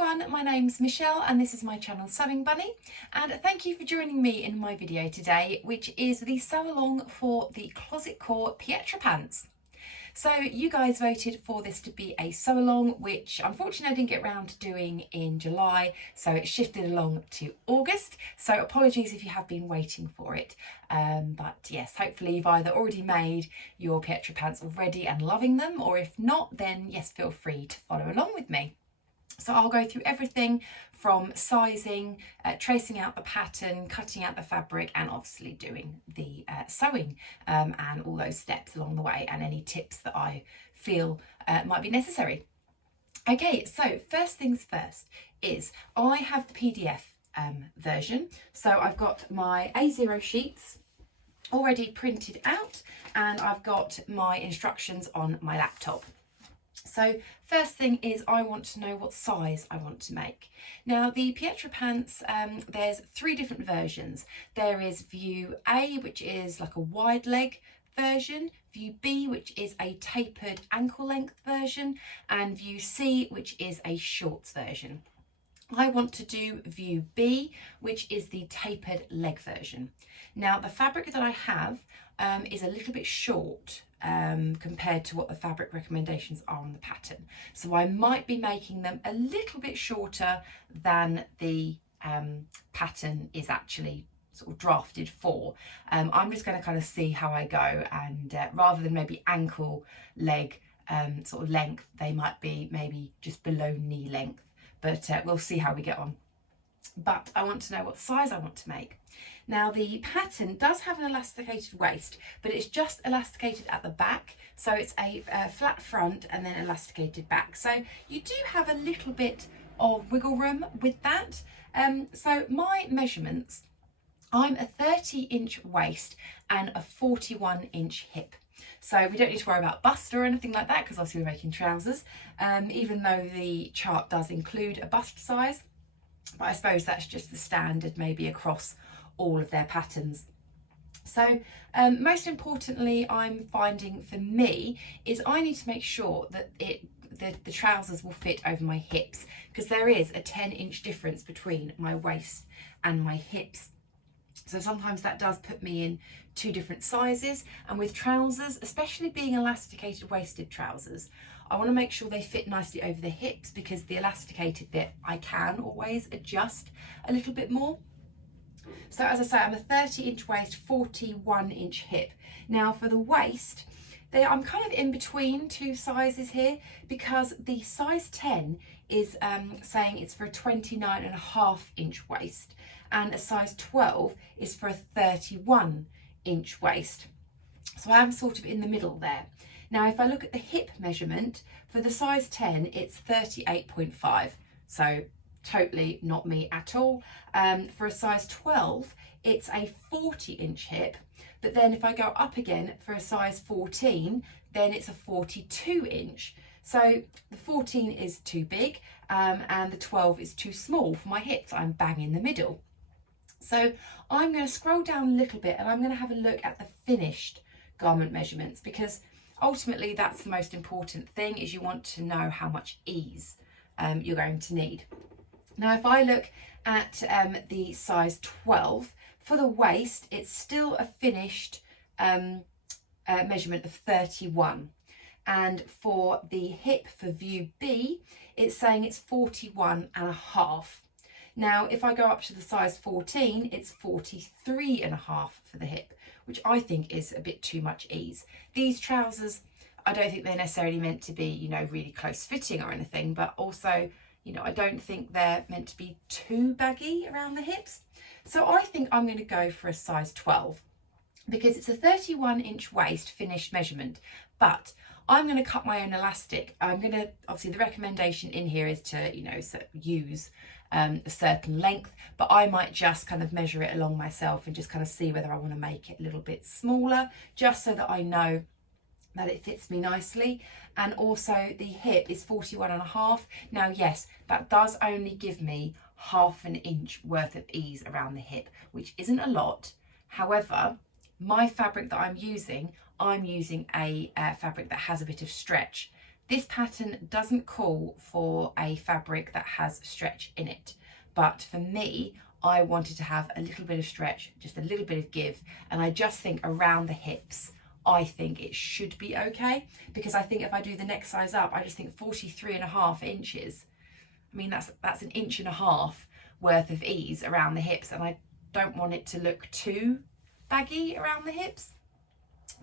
everyone, my name's Michelle and this is my channel Sewing Bunny, and thank you for joining me in my video today, which is the sew along for the Closet Core Pietra pants. So you guys voted for this to be a sew along, which unfortunately I didn't get around to doing in July, so it shifted along to August. So apologies if you have been waiting for it. But yes, hopefully you've either already made your Pietra pants already and loving them, or if not, then yes, feel free to follow along with me. So I'll go through everything from sizing, tracing out the pattern, cutting out the fabric, and obviously doing the sewing and all those steps along the way, and any tips that I feel might be necessary. Okay, so first things first is I have the PDF version. So I've got my A0 sheets already printed out, and I've got my instructions on my laptop. So first thing is I want to know what size I want to make. Now the Pietra pants, there's three different versions. There is view A, which is like a wide leg version, view B, which is a tapered ankle length version, and view C, which is a shorts version. I want to do view B, which is the tapered leg version. Now the fabric that I have is a little bit short compared to what the fabric recommendations are on the pattern. So I might be making them a little bit shorter than the pattern is actually sort of drafted for. I'm just going to kind of see how I go, and rather than maybe ankle leg sort of length, they might be maybe just below knee length, but we'll see how we get on. But I want to know what size I want to make. Now the pattern does have an elasticated waist, but it's just elasticated at the back, so it's a flat front and then elasticated back. So you do have a little bit of wiggle room with that. So my measurements, I'm a 30-inch waist and a 41-inch hip. So we don't need to worry about bust or anything like that, because obviously we're making trousers, even though the chart does include a bust size. But I suppose that's just the standard maybe across all of their patterns. So most importantly, I'm finding for me is I need to make sure that the trousers will fit over my hips, because there is a 10-inch difference between my waist and my hips. So sometimes that does put me in two different sizes, and with trousers, especially being elasticated waisted trousers, I want to make sure they fit nicely over the hips, because the elasticated bit I can always adjust a little bit more. So as I say, I'm a 30-inch waist, 41-inch hip. Now for the waist, I'm kind of in between two sizes here, because the size 10 is saying it's for a 29.5-inch waist, and a size 12 is for a 31-inch waist. So I'm sort of in the middle there. Now if I look at the hip measurement, for the size 10 it's 38.5, so totally not me at all. For a size 12 it's a 40-inch hip, but then if I go up again for a size 14, then it's a 42-inch. So the 14 is too big and the 12 is too small for my hips. I'm bang in the middle. So I'm going to scroll down a little bit and I'm going to have a look at the finished garment measurements, because ultimately that's the most important thing, is you want to know how much ease you're going to need. Now if I look at the size 12, for the waist it's still a finished measurement of 31, and for the hip for view B it's saying it's 41.5. Now if I go up to the size 14 it's 43.5 for the hip, which I think is a bit too much ease. These trousers, I don't think they're necessarily meant to be, you know, really close fitting or anything, but also, you know, I don't think they're meant to be too baggy around the hips. So I think I'm going to go for a size 12, because it's a 31-inch waist finished measurement, but I'm going to cut my own elastic. I'm going to, obviously the recommendation in here is to, you know, use a certain length, but I might just kind of measure it along myself and just kind of see whether I want to make it a little bit smaller, just so that I know that it fits me nicely. And also the hip is 41.5. Now yes, that does only give me half an inch worth of ease around the hip, which isn't a lot. However, my fabric that I'm using a fabric that has a bit of stretch. This pattern doesn't call for a fabric that has stretch in it, but for me, I wanted to have a little bit of stretch, just a little bit of give, and I just think around the hips, I think it should be okay, because I think if I do the next size up, I just think 43.5 inches. I mean, that's 1.5 inches worth of ease around the hips, and I don't want it to look too baggy around the hips,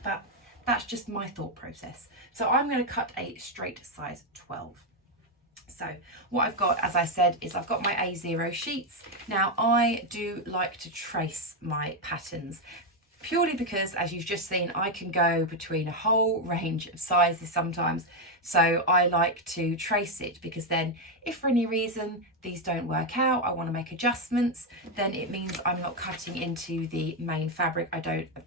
but that's just my thought process. So I'm going to cut a straight size 12. So what I've got, as I said, is I've got my A0 sheets. Now I do like to trace my patterns, purely because, as you've just seen, I can go between a whole range of sizes sometimes. So I like to trace it, because then if for any reason these don't work out, I want to make adjustments, then it means I'm not cutting into the main fabric,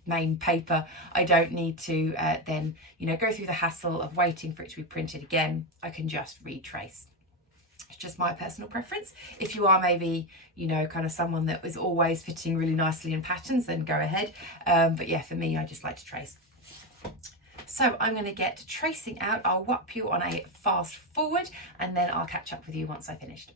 main paper. I don't need to then, go through the hassle of waiting for it to be printed again. I can just retrace. It's just my personal preference. If you are maybe, kind of someone that is always fitting really nicely in patterns, then go ahead. But yeah, for me, I just like to trace. So I'm going to get tracing out. I'll whop you on a fast forward, and then I'll catch up with you once I've finished.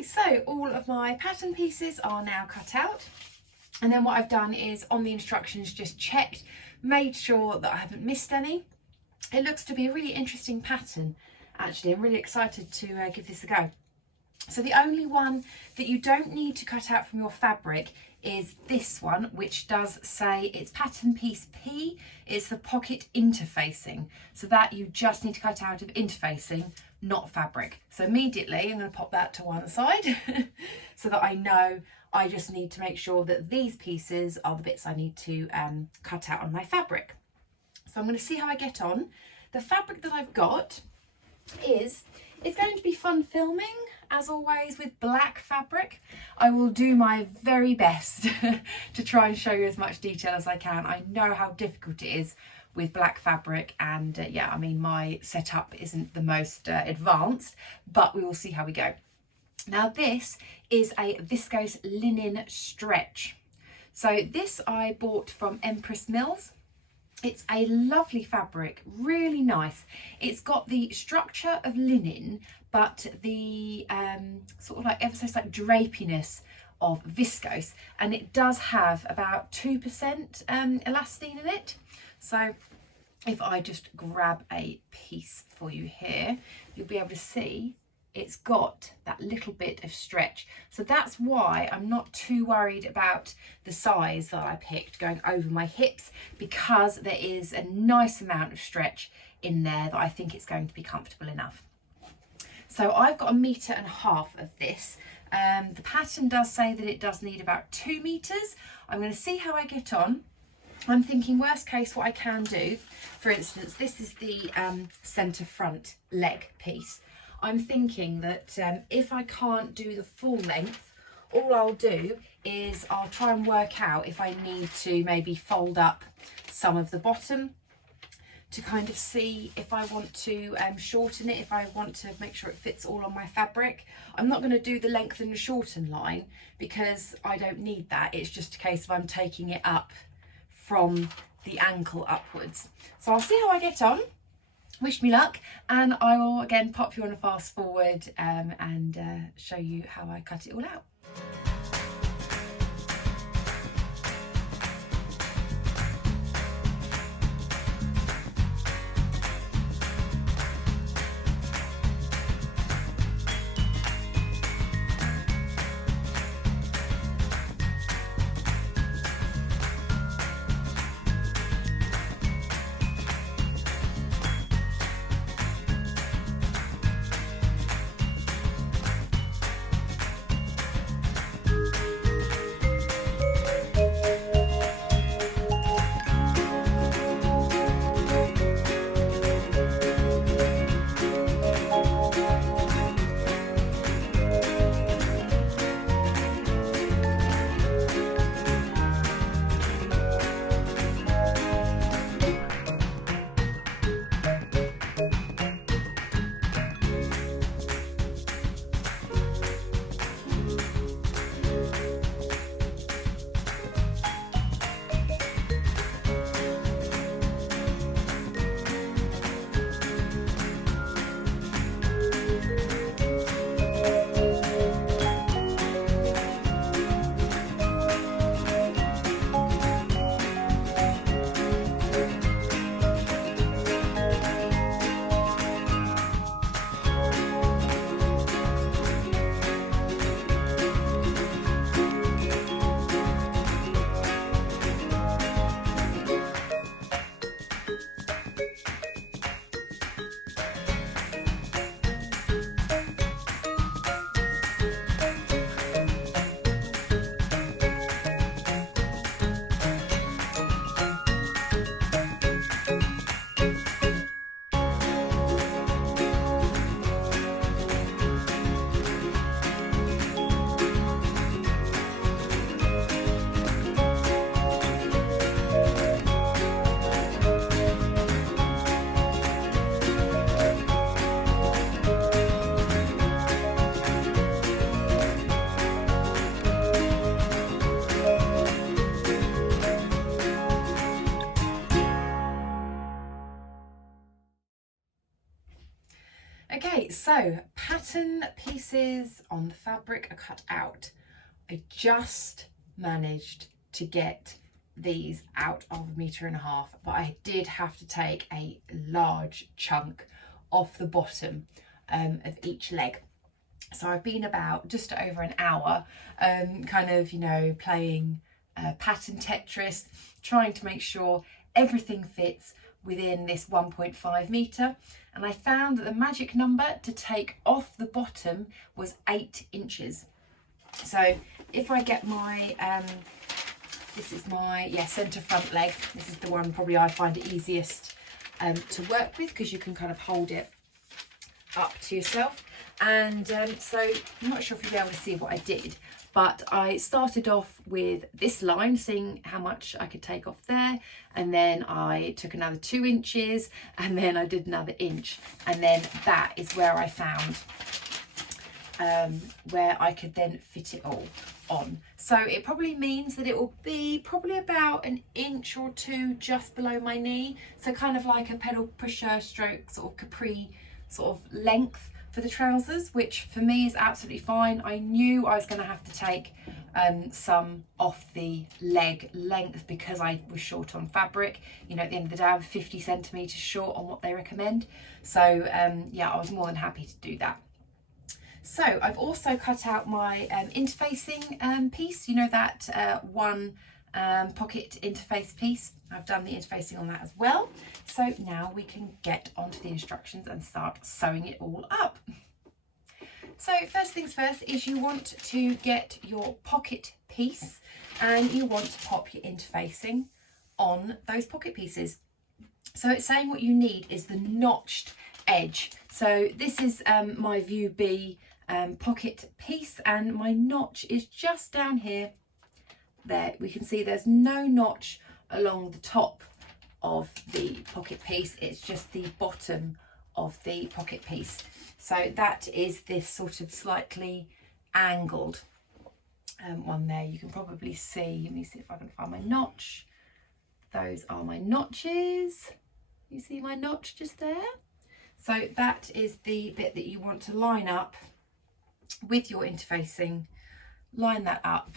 So all of my pattern pieces are now cut out, and then what I've done is on the instructions just checked, made sure that I haven't missed any. It looks to be a really interesting pattern actually. I'm really excited to give this a go. So the only one that you don't need to cut out from your fabric is this one, which does say it's pattern piece P. It's the pocket interfacing, so that you just need to cut out of interfacing, not fabric. So immediately I'm going to pop that to one side so that I know I just need to make sure that these pieces are the bits I need to cut out on my fabric. So I'm going to see how I get on. The fabric that I've got it's going to be fun filming, as always, with black fabric. I will do my very best to try and show you as much detail as I can. I know how difficult it is with black fabric, and yeah, I mean, my setup isn't the most advanced, but we will see how we go. Now this is a viscose linen stretch. So this I bought from Empress Mills. It's a lovely fabric, really nice. It's got the structure of linen, but the sort of like ever so slight drapiness of viscose, and it does have about 2% elastine in it. So if I just grab a piece for you here, you'll be able to see it's got that little bit of stretch. So that's why I'm not too worried about the size that I picked going over my hips, because there is a nice amount of stretch in there that I think it's going to be comfortable enough. So I've got 1.5 meters of this, The pattern does say that it does need about 2 meters. I'm going to see how I get on. I'm thinking worst case what I can do, for instance, this is the centre front leg piece. I'm thinking that if I can't do the full length, all I'll do is I'll try and work out if I need to maybe fold up some of the bottom to kind of see if I want to shorten it, if I want to make sure it fits all on my fabric. I'm not going to do the length and the shorten line because I don't need that. It's just a case of I'm taking it up from the ankle upwards. So I'll see how I get on. Wish me luck, and I will again pop you on a fast forward and show you how I cut it all out. Okay, so pattern pieces on the fabric are cut out. I just managed to get these out of 1.5 meters, but I did have to take a large chunk off the bottom of each leg. So I've been about just over an hour kind of, you know, playing pattern Tetris, trying to make sure everything fits within this 1.5 meter, and I found that the magic number to take off the bottom was 8 inches. So if I get my this is my centre front leg, this is the one probably I find it easiest to work with because you can kind of hold it up to yourself. And so I'm not sure if you'll be able to see what I did, but I started off with this line, seeing how much I could take off there, and then I took another 2 inches, and then I did another inch, and then that is where I found where I could then fit it all on. So it probably means that it will be probably about 1 inch or 2 just below my knee, so kind of like a pedal pusher stroke sort of capri sort of length for the trousers, which for me is absolutely fine. I knew I was going to have to take some off the leg length because I was short on fabric. You know, at the end of the day, I'm 50 centimeters short on what they recommend. So yeah, I was more than happy to do that. So I've also cut out my interfacing piece, you know, that one pocket interface piece. I've done the interfacing on that as well. So now we can get onto the instructions and start sewing it all up. So first things first is you want to get your pocket piece and you want to pop your interfacing on those pocket pieces. So it's saying what you need is the notched edge. So this is my View B pocket piece, and my notch is just down here. There we can see there's no notch along the top of the pocket piece, it's just the bottom of the pocket piece. So that is this sort of slightly angled one there. You can probably see, let me see if I can find my notch. Those are my notches. You see my notch just there? So that is the bit that you want to line up with your interfacing. Line that up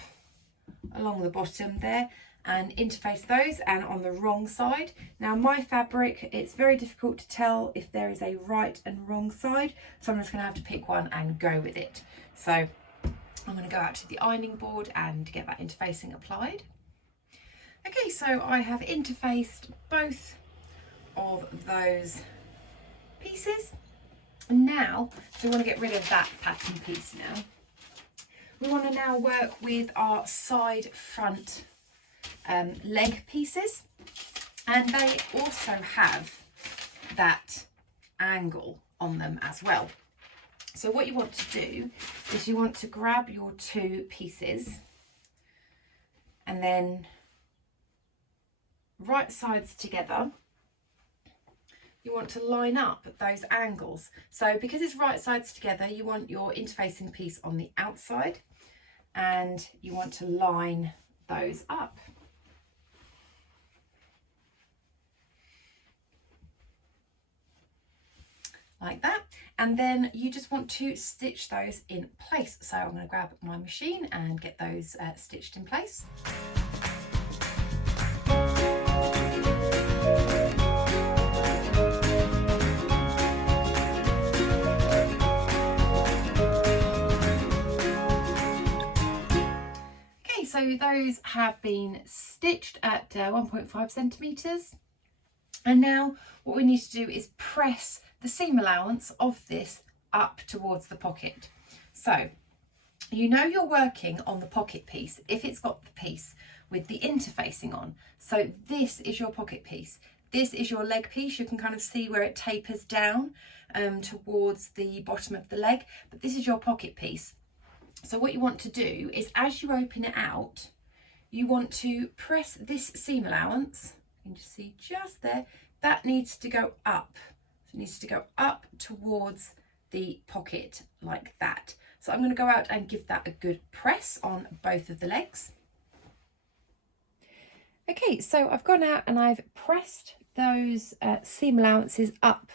along the bottom there and interface those, and on the wrong side. Now my fabric, it's very difficult to tell if there is a right and wrong side, so I'm just going to have to pick one and go with it. So I'm going to go out to the ironing board and get that interfacing applied. Okay, so I have interfaced both of those pieces. And now, so we want to get rid of that pattern piece now. We want to now work with our side front leg pieces, and they also have that angle on them as well. So what you want to do is you want to grab your two pieces and then right sides together. You want to line up those angles. So because it's right sides together, you want your interfacing piece on the outside and you want to line those up. Like that, and then you just want to stitch those in place. So I'm going to grab my machine and get those stitched in place. Okay, so those have been stitched at 1.5 centimeters, and now what we need to do is press the seam allowance of this up towards the pocket. So you know you're working on the pocket piece if it's got the piece with the interfacing on. So this is your pocket piece. This is your leg piece. You can kind of see where it tapers down towards the bottom of the leg, but this is your pocket piece. So what you want to do is, as you open it out, you want to press this seam allowance. You can just see just there, that needs to go up. So it needs to go up towards the pocket like that. So I'm going to go out and give that a good press on both of the legs. Okay, so I've gone out and I've pressed those seam allowances up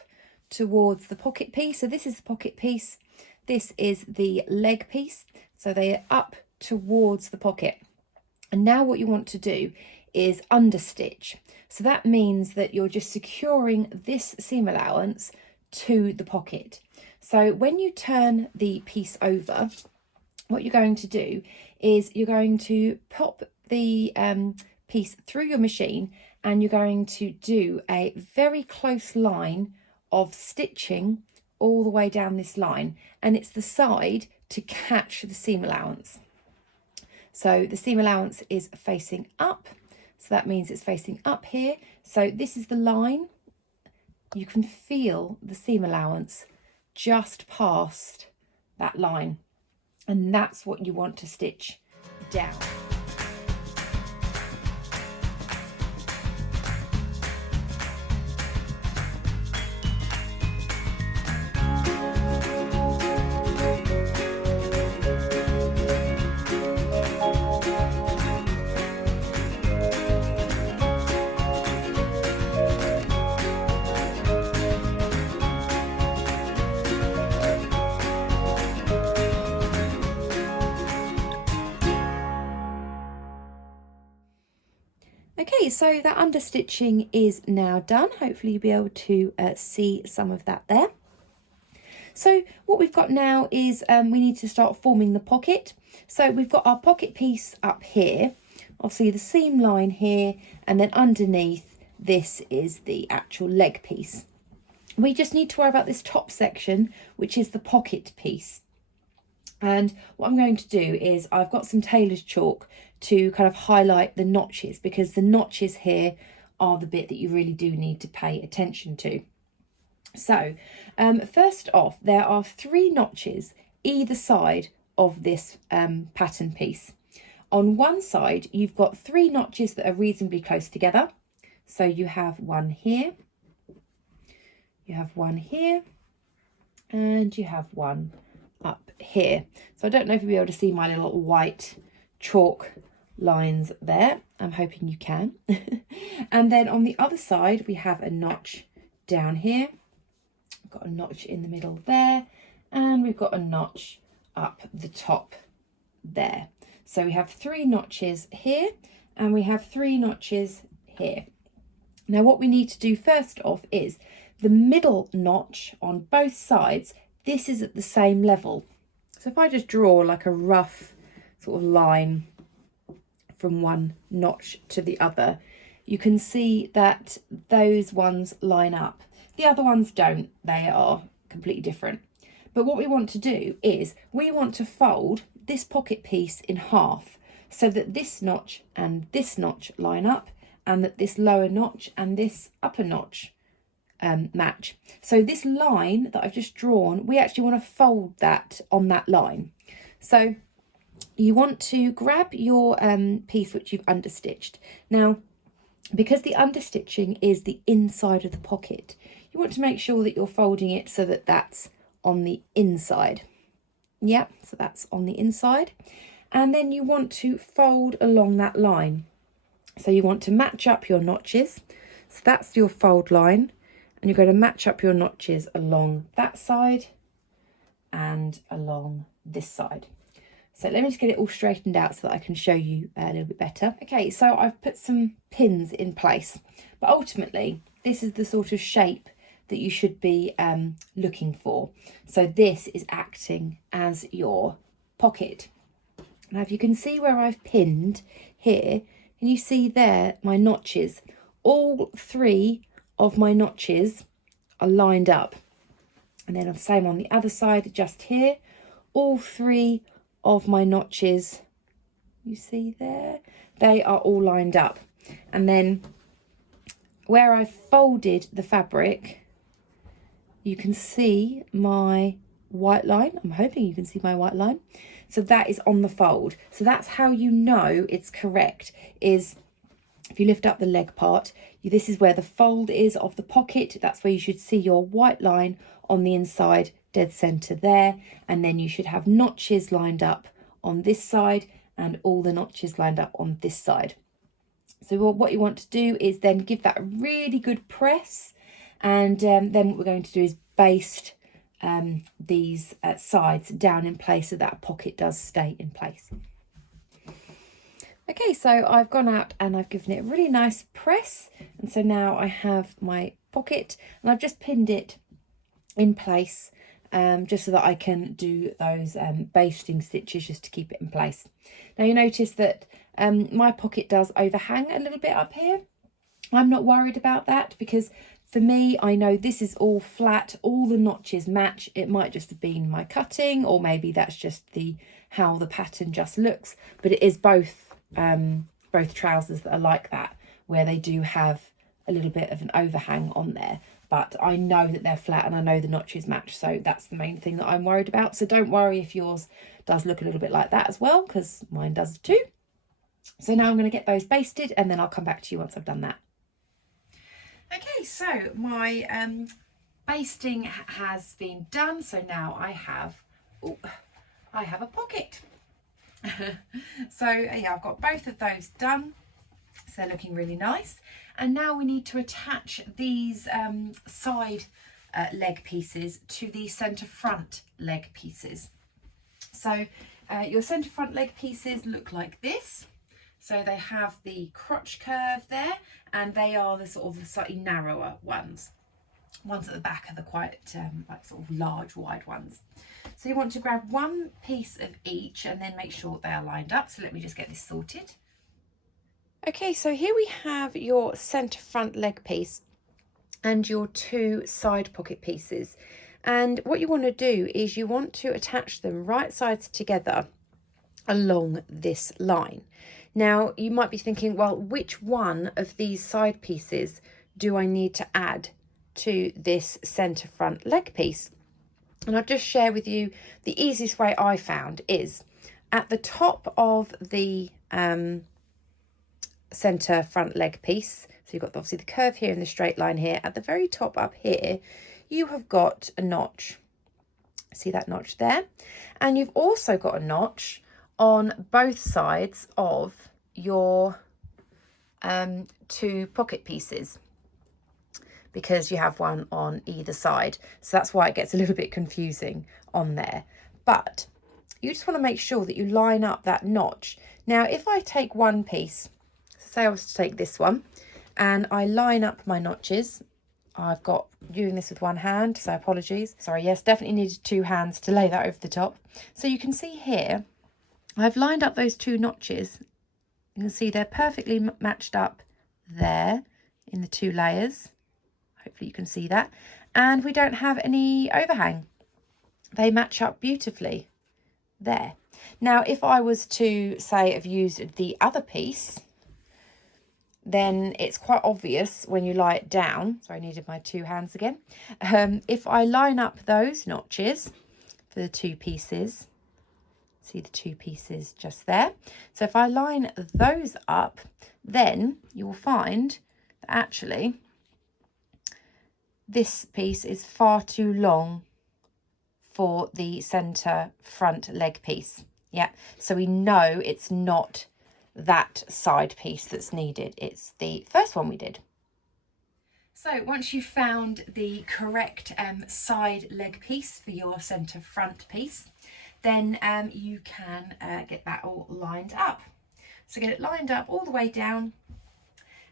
towards the pocket piece. So this is the pocket piece, this is the leg piece. So they are up towards the pocket. And now what you want to do is understitch. So that means that you're just securing this seam allowance to the pocket. So when you turn the piece over, what you're going to do is you're going to pop the piece through your machine, and you're going to do a very close line of stitching all the way down this line, and it's the side to catch the seam allowance. So the seam allowance is facing up, so that means it's facing up here. So this is the line. You can feel the seam allowance just past that line, and that's what you want to stitch down. Okay, so that understitching is now done. Hopefully you'll be able to see some of that there. So what we've got now is we need to start forming the pocket. So we've got our pocket piece up here, obviously the seam line here, and then underneath this is the actual leg piece. We just need to worry about this top section, which is the pocket piece. And what I'm going to do is I've got some tailor's chalk to kind of highlight the notches, because the notches here are the bit that you really do need to pay attention to. So first off, there are 3 notches either side of this pattern piece. On one side, you've got 3 notches that are reasonably close together. So you have one here, you have one here, and you have one up here. So I don't know if you'll be able to see my little white chalk lines there. I'm hoping you can. And then on the other side, we have a notch down here. We've got a notch in the middle there, and we've got a notch up the top there. So we have 3 notches here, and we have 3 notches here. Now what we need to do first off is the middle notch on both sides. This is at the same level. So if I just draw like a rough sort of line from one notch to the other, you can see that those ones line up. The other ones don't, they are completely different. But what we want to do is we want to fold this pocket piece in half so that this notch and this notch line up, and that this lower notch and this upper notch match. So this line that I've just drawn, we actually want to fold that on that line. So you want to grab your piece which you've understitched. Now, because the understitching is the inside of the pocket, you want to make sure that you're folding it so that that's on the inside. Yeah, so that's on the inside. And then you want to fold along that line. So you want to match up your notches. So that's your fold line. And you're going to match up your notches along that side and along this side. So let me just get it all straightened out so that I can show you a little bit better. Okay, so I've put some pins in place, but ultimately this is the sort of shape that you should be looking for. So this is acting as your pocket. Now if you can see where I've pinned here, can you see there my notches? All 3 of my notches are lined up. And then the same on the other side, just here, all 3 of my notches, you see there, they are all lined up. And then where I've folded the fabric, you can see my white line. I'm hoping you can see my white line. So that is on the fold. So that's how you know it's correct, is if you lift up the leg part, this is where the fold is of the pocket. That's where you should see your white line on the inside, dead center there. And then you should have notches lined up on this side and all the notches lined up on this side. So what you want to do is then give that a really good press. And then what we're going to do is baste these sides down in place so that pocket does stay in place. Okay, so I've gone out and I've given it a really nice press, and so now I have my pocket and I've just pinned it in place just so that I can do those basting stitches just to keep it in place. Now you notice that my pocket does overhang a little bit up here. I'm not worried about that because for me, I know this is all flat, all the notches match. It might just have been my cutting, or maybe that's just how the pattern just looks, but it is both trousers that are like that, where they do have a little bit of an overhang on there, but I know that they're flat and I know the notches match, so that's the main thing that I'm worried about. So don't worry if yours does look a little bit like that as well, because mine does too. So now I'm going to get those basted and then I'll come back to you once I've done that. Okay, so my basting has been done, so now I have a pocket. So yeah, I've got both of those done, so they're looking really nice. And now we need to attach these side leg pieces to the centre front leg pieces. So your centre front leg pieces look like this. So they have the crotch curve there, and they are the sort of slightly narrower ones. Ones at the back are the quite like sort of large, wide ones. So you want to grab one piece of each and then make sure they are lined up. So let me just get this sorted. Okay, so here we have your centre front leg piece and your 2 side pocket pieces. And what you want to do is you want to attach them right sides together along this line. Now you might be thinking, well, which one of these side pieces do I need to add to this centre front leg piece? And I'll just share with you the easiest way I found is at the top of the centre front leg piece. So you've got obviously the curve here and the straight line here. At the very top up here, you have got a notch. See that notch there? And you've also got a notch on both sides of your two pocket pieces, because you have one on either side. So that's why it gets a little bit confusing on there. But you just want to make sure that you line up that notch. Now, if I take one piece, say I was to take this one, and I line up my notches, I've got doing this with one hand, so apologies. Sorry, yes, definitely needed two hands to lay that over the top. So you can see here, I've lined up those two notches. You can see they're perfectly matched up there in the two layers. Hopefully you can see that. And we don't have any overhang. They match up beautifully there. Now, if I was to say have used the other piece, then it's quite obvious when you lie it down. Sorry, I needed my two hands again. If I line up those notches for the two pieces, see the two pieces just there. So if I line those up, then you will find that actually this piece is far too long for the centre front leg piece. Yeah, so we know it's not that side piece that's needed. It's the first one we did. So once you've found the correct side leg piece for your centre front piece, then you can get that all lined up. So get it lined up all the way down,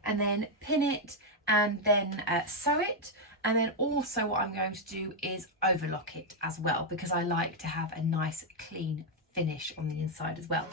and then pin it, and then sew it. And then also what I'm going to do is overlock it as well, because I like to have a nice clean finish on the inside as well.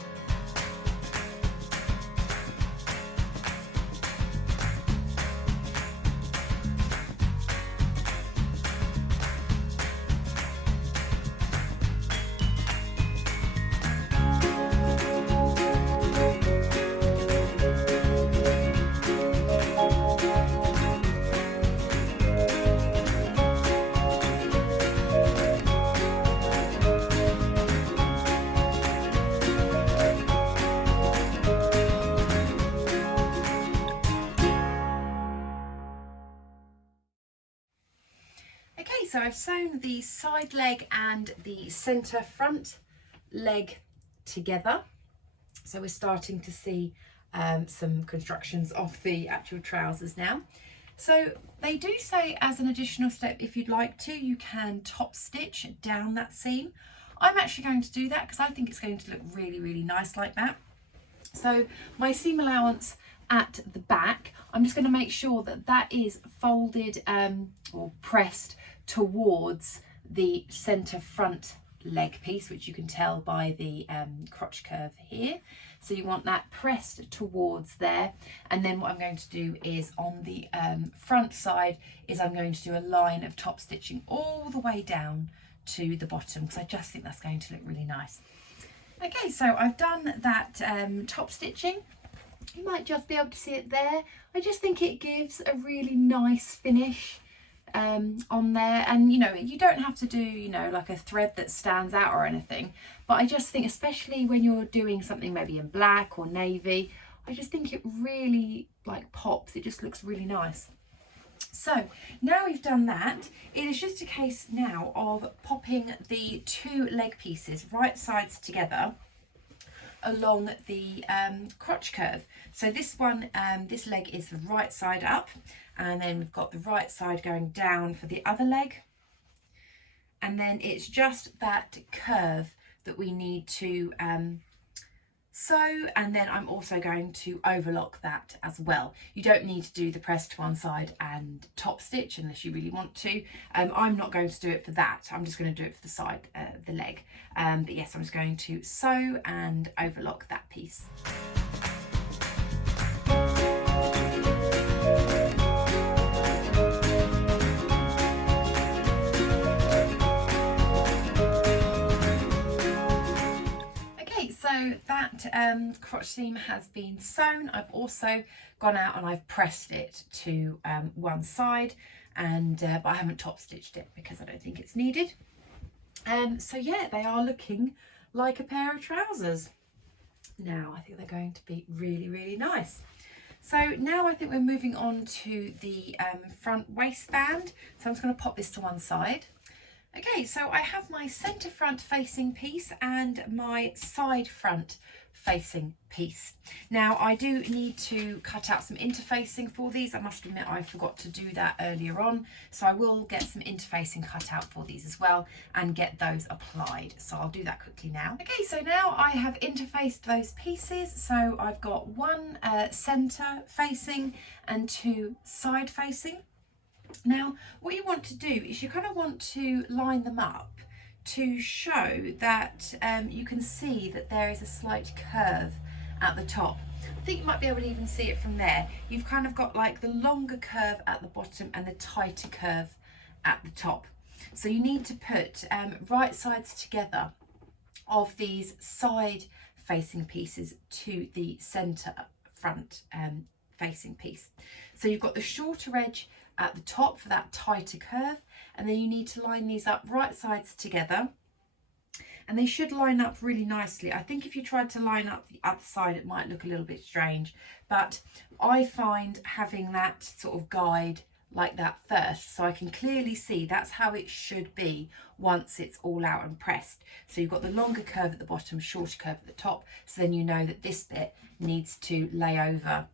Okay, so I've sewn the side leg and the centre front leg together. So we're starting to see some constructions of the actual trousers now. So they do say as an additional step, if you'd like to, you can top stitch down that seam. I'm actually going to do that because I think it's going to look really, really nice like that. So my seam allowance at the back, I'm just going to make sure that that is folded or pressed towards the centre front leg piece, which you can tell by the crotch curve here. So you want that pressed towards there, and then what I'm going to do is on the front side is I'm going to do a line of top stitching all the way down to the bottom, because I just think that's going to look really nice. Okay, so I've done that top stitching. You might just be able to see it there. I just think it gives a really nice finish on there, and you know, you don't have to do, you know, like a thread that stands out or anything, but I just think especially when you're doing something maybe in black or navy, I just think it really like pops. It just looks really nice. So now we've done that, it is just a case now of popping the two leg pieces right sides together along the crotch curve. So this one, this leg is the right side up, and then we've got the right side going down for the other leg, and then it's just that curve that we need to sew, and then I'm also going to overlock that as well. You don't need to do the press to one side and top stitch unless you really want to. I'm not going to do it for that. I'm just going to do it for the side, the leg. But yes, I'm just going to sew and overlock that piece. front crotch seam has been sewn, I've also gone out and I've pressed it to one side, and but I haven't top stitched it because I don't think it's needed. So yeah, they are looking like a pair of trousers now. I think they're going to be really, really nice. So now I think we're moving on to the front waistband. So I'm just going to pop this to one side. Okay, so I have my centre front facing piece and my side front facing piece. Now I do need to cut out some interfacing for these. I must admit I forgot to do that earlier on, so I will get some interfacing cut out for these as well and get those applied. So I'll do that quickly now. Okay, so now I have interfaced those pieces. So I've got one centre facing and two side facing. Now what you want to do is you kind of want to line them up to show that you can see that there is a slight curve at the top. I think you might be able to even see it from there. You've kind of got like the longer curve at the bottom and the tighter curve at the top. So you need to put right sides together of these side facing pieces to the centre front facing piece. So you've got the shorter edge at the top for that tighter curve, and then you need to line these up right sides together, and they should line up really nicely. I think if you tried to line up the other side it might look a little bit strange, but I find having that sort of guide like that first, so I can clearly see that's how it should be once it's all out and pressed. So you've got the longer curve at the bottom, shorter curve at the top, so then you know that this bit needs to lay over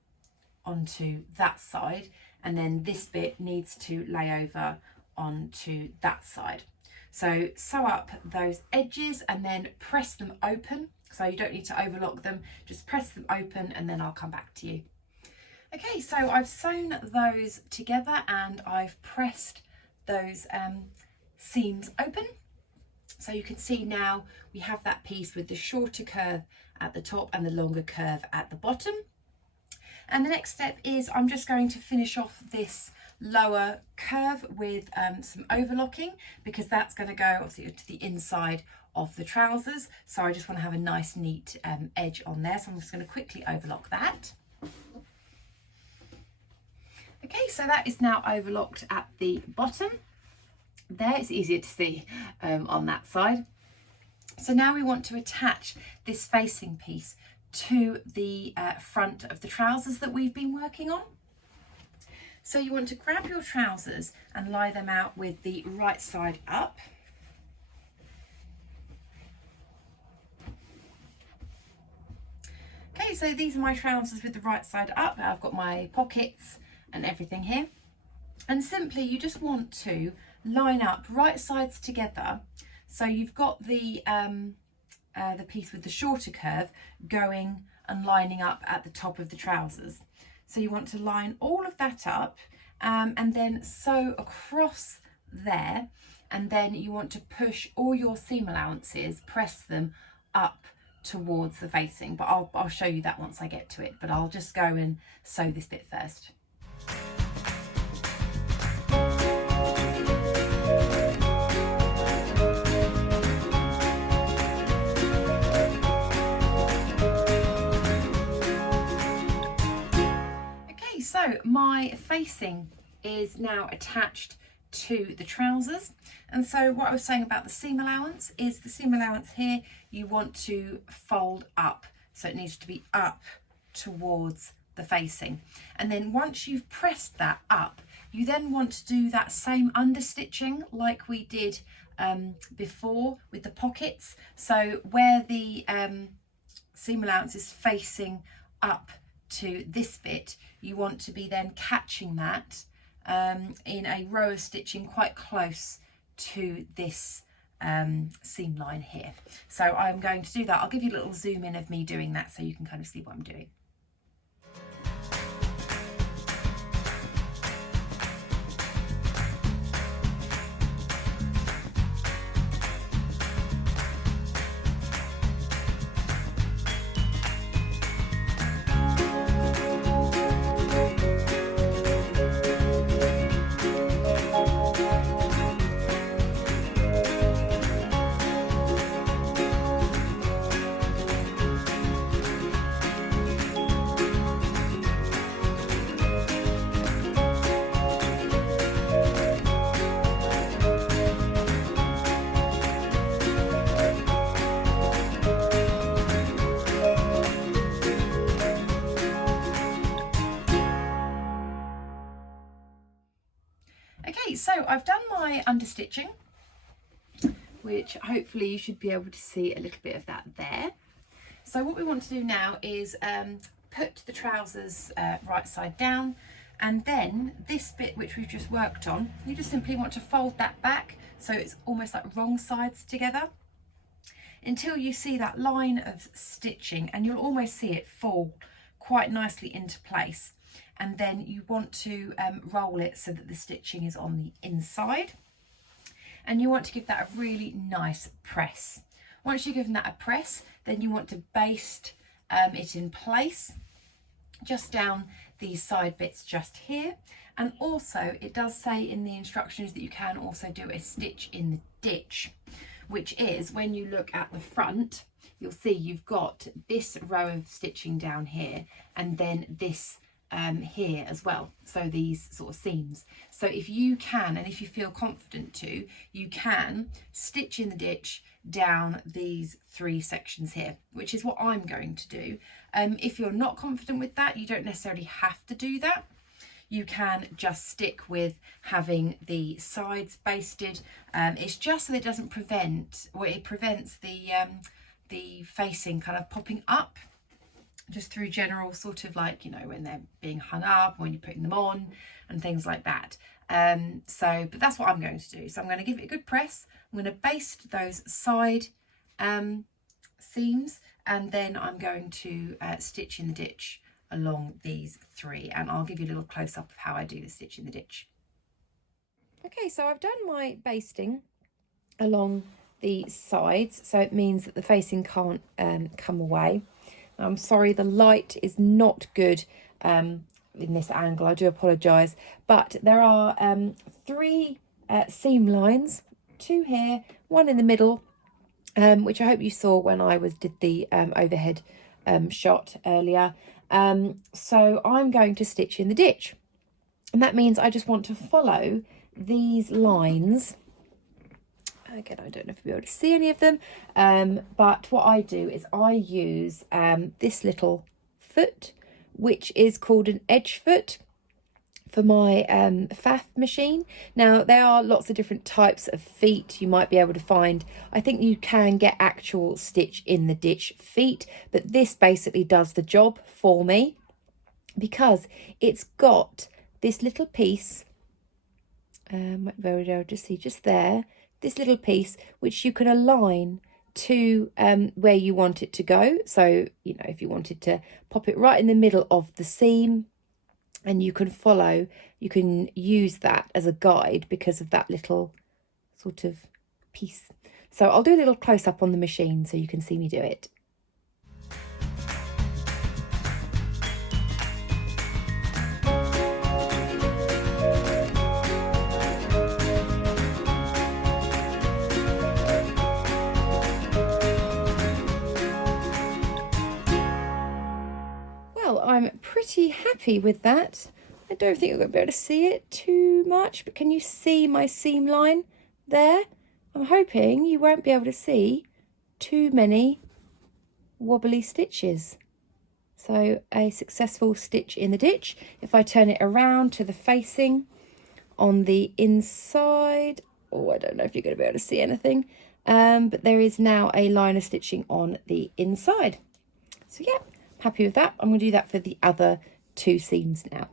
onto that side, and then this bit needs to lay over onto that side. So sew up those edges and then press them open. So you don't need to overlock them, just press them open and then I'll come back to you. Okay, so I've sewn those together and I've pressed those seams open. So you can see now we have that piece with the shorter curve at the top and the longer curve at the bottom. And the next step is I'm just going to finish off this lower curve with some overlocking, because that's going to go obviously to the inside of the trousers. So I just want to have a nice neat edge on there. So I'm just going to quickly overlock that. Okay, so that is now overlocked at the bottom. There, it's easier to see on that side. So now we want to attach this facing piece to the front of the trousers that we've been working on. So you want to grab your trousers and lie them out with the right side up. Okay, so these are my trousers with the right side up. I've got my pockets and everything here. And simply you just want to line up right sides together. So you've got the piece with the shorter curve going and lining up at the top of the trousers. So you want to line all of that up and then sew across there, and then you want to push all your seam allowances, press them up towards the facing, but I'll show you that once I get to it, but I'll just go and sew this bit first. So my facing is now attached to the trousers, and so what I was saying about the seam allowance is the seam allowance here you want to fold up, so it needs to be up towards the facing, and then once you've pressed that up you then want to do that same understitching like we did before with the pockets. So where the seam allowance is facing up to this bit, you want to be then catching that in a row of stitching quite close to this seam line here. So I'm going to do that. I'll give you a little zoom in of me doing that so you can kind of see what I'm doing. Okay, so I've done my understitching, which hopefully you should be able to see a little bit of that there. So what we want to do now is put the trousers right side down, and then this bit which we've just worked on, you just simply want to fold that back so it's almost like wrong sides together until you see that line of stitching, and you'll almost see it fall quite nicely into place. And then you want to roll it so that the stitching is on the inside, and you want to give that a really nice press. Once you've given that a press, then you want to baste it in place just down these side bits just here. And also it does say in the instructions that you can also do a stitch in the ditch, which is when you look at the front, you'll see you've got this row of stitching down here, and then this here as well, so these sort of seams. So if you can, and if you feel confident to, you can stitch in the ditch down these 3 sections here, which is what I'm going to do. If you're not confident with that, you don't necessarily have to do that. You can just stick with having the sides basted. It's just so that it doesn't prevent, or it prevents the facing kind of popping up just through general sort of like, you know, when they're being hung up, when you're putting them on and things like that. But that's what I'm going to do. So I'm going to give it a good press. I'm going to baste those side seams, and then I'm going to stitch in the ditch along these 3, and I'll give you a little close-up of how I do the stitch in the ditch. Okay, so I've done my basting along the sides, so it means that the facing can't come away. I'm sorry, the light is not good in this angle, I do apologise, but there are 3 seam lines, 2 here, 1 in the middle, which I hope you saw when I did the overhead shot earlier. So I'm going to stitch in the ditch, and that means I just want to follow these lines. Again, I don't know if you'll be able to see any of them, but what I do is I use this little foot, which is called an edge foot, for my faff machine. Now, there are lots of different types of feet you might be able to find. I think you can get actual stitch in the ditch feet, but this basically does the job for me because it's got this little piece, might be able to see just there, this little piece which you can align to where you want it to go. So, you know, if you wanted to pop it right in the middle of the seam, and you can follow, you can use that as a guide because of that little sort of piece. So I'll do a little close-up on the machine so you can see me do it. I'm pretty happy with that. I don't think you're going to be able to see it too much, but can you see my seam line there? I'm hoping you won't be able to see too many wobbly stitches. So a successful stitch in the ditch. If I turn it around to the facing on the inside, oh, I don't know if you're going to be able to see anything, but there is now a line of stitching on the inside. So yeah, happy with that. I'm going to do that for the other 2 seams now.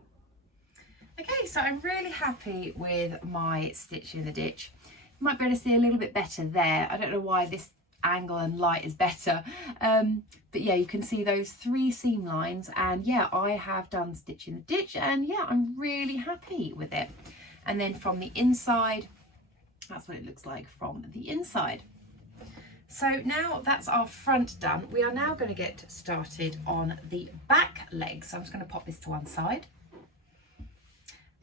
Okay, so I'm really happy with my stitch in the ditch. You might be able to see a little bit better there. I don't know why this angle and light is better, but yeah, you can see those 3 seam lines, and yeah, I have done stitch in the ditch, and yeah, I'm really happy with it. And then from the inside, that's what it looks like from the inside. So now that's our front done, we are now going to get started on the back leg. So I'm just going to pop this to one side.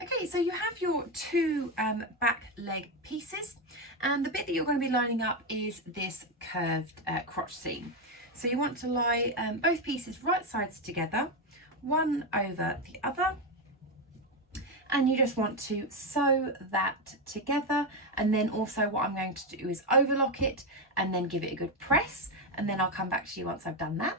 Okay, so you have your 2 back leg pieces, and the bit that you're going to be lining up is this curved crotch seam. So you want to lie both pieces right sides together, one over the other, and you just want to sew that together. And then also what I'm going to do is overlock it and then give it a good press, and then I'll come back to you once I've done that.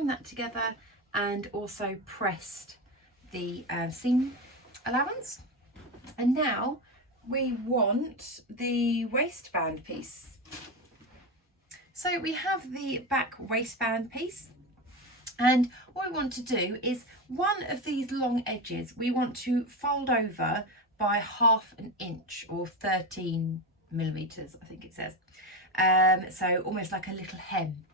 joined that together and also pressed the seam allowance. And now we want the waistband piece. So we have the back waistband piece, and what we want to do is one of these long edges we want to fold over by 1/2 inch or 13 millimeters, I think it says. So almost like a little hem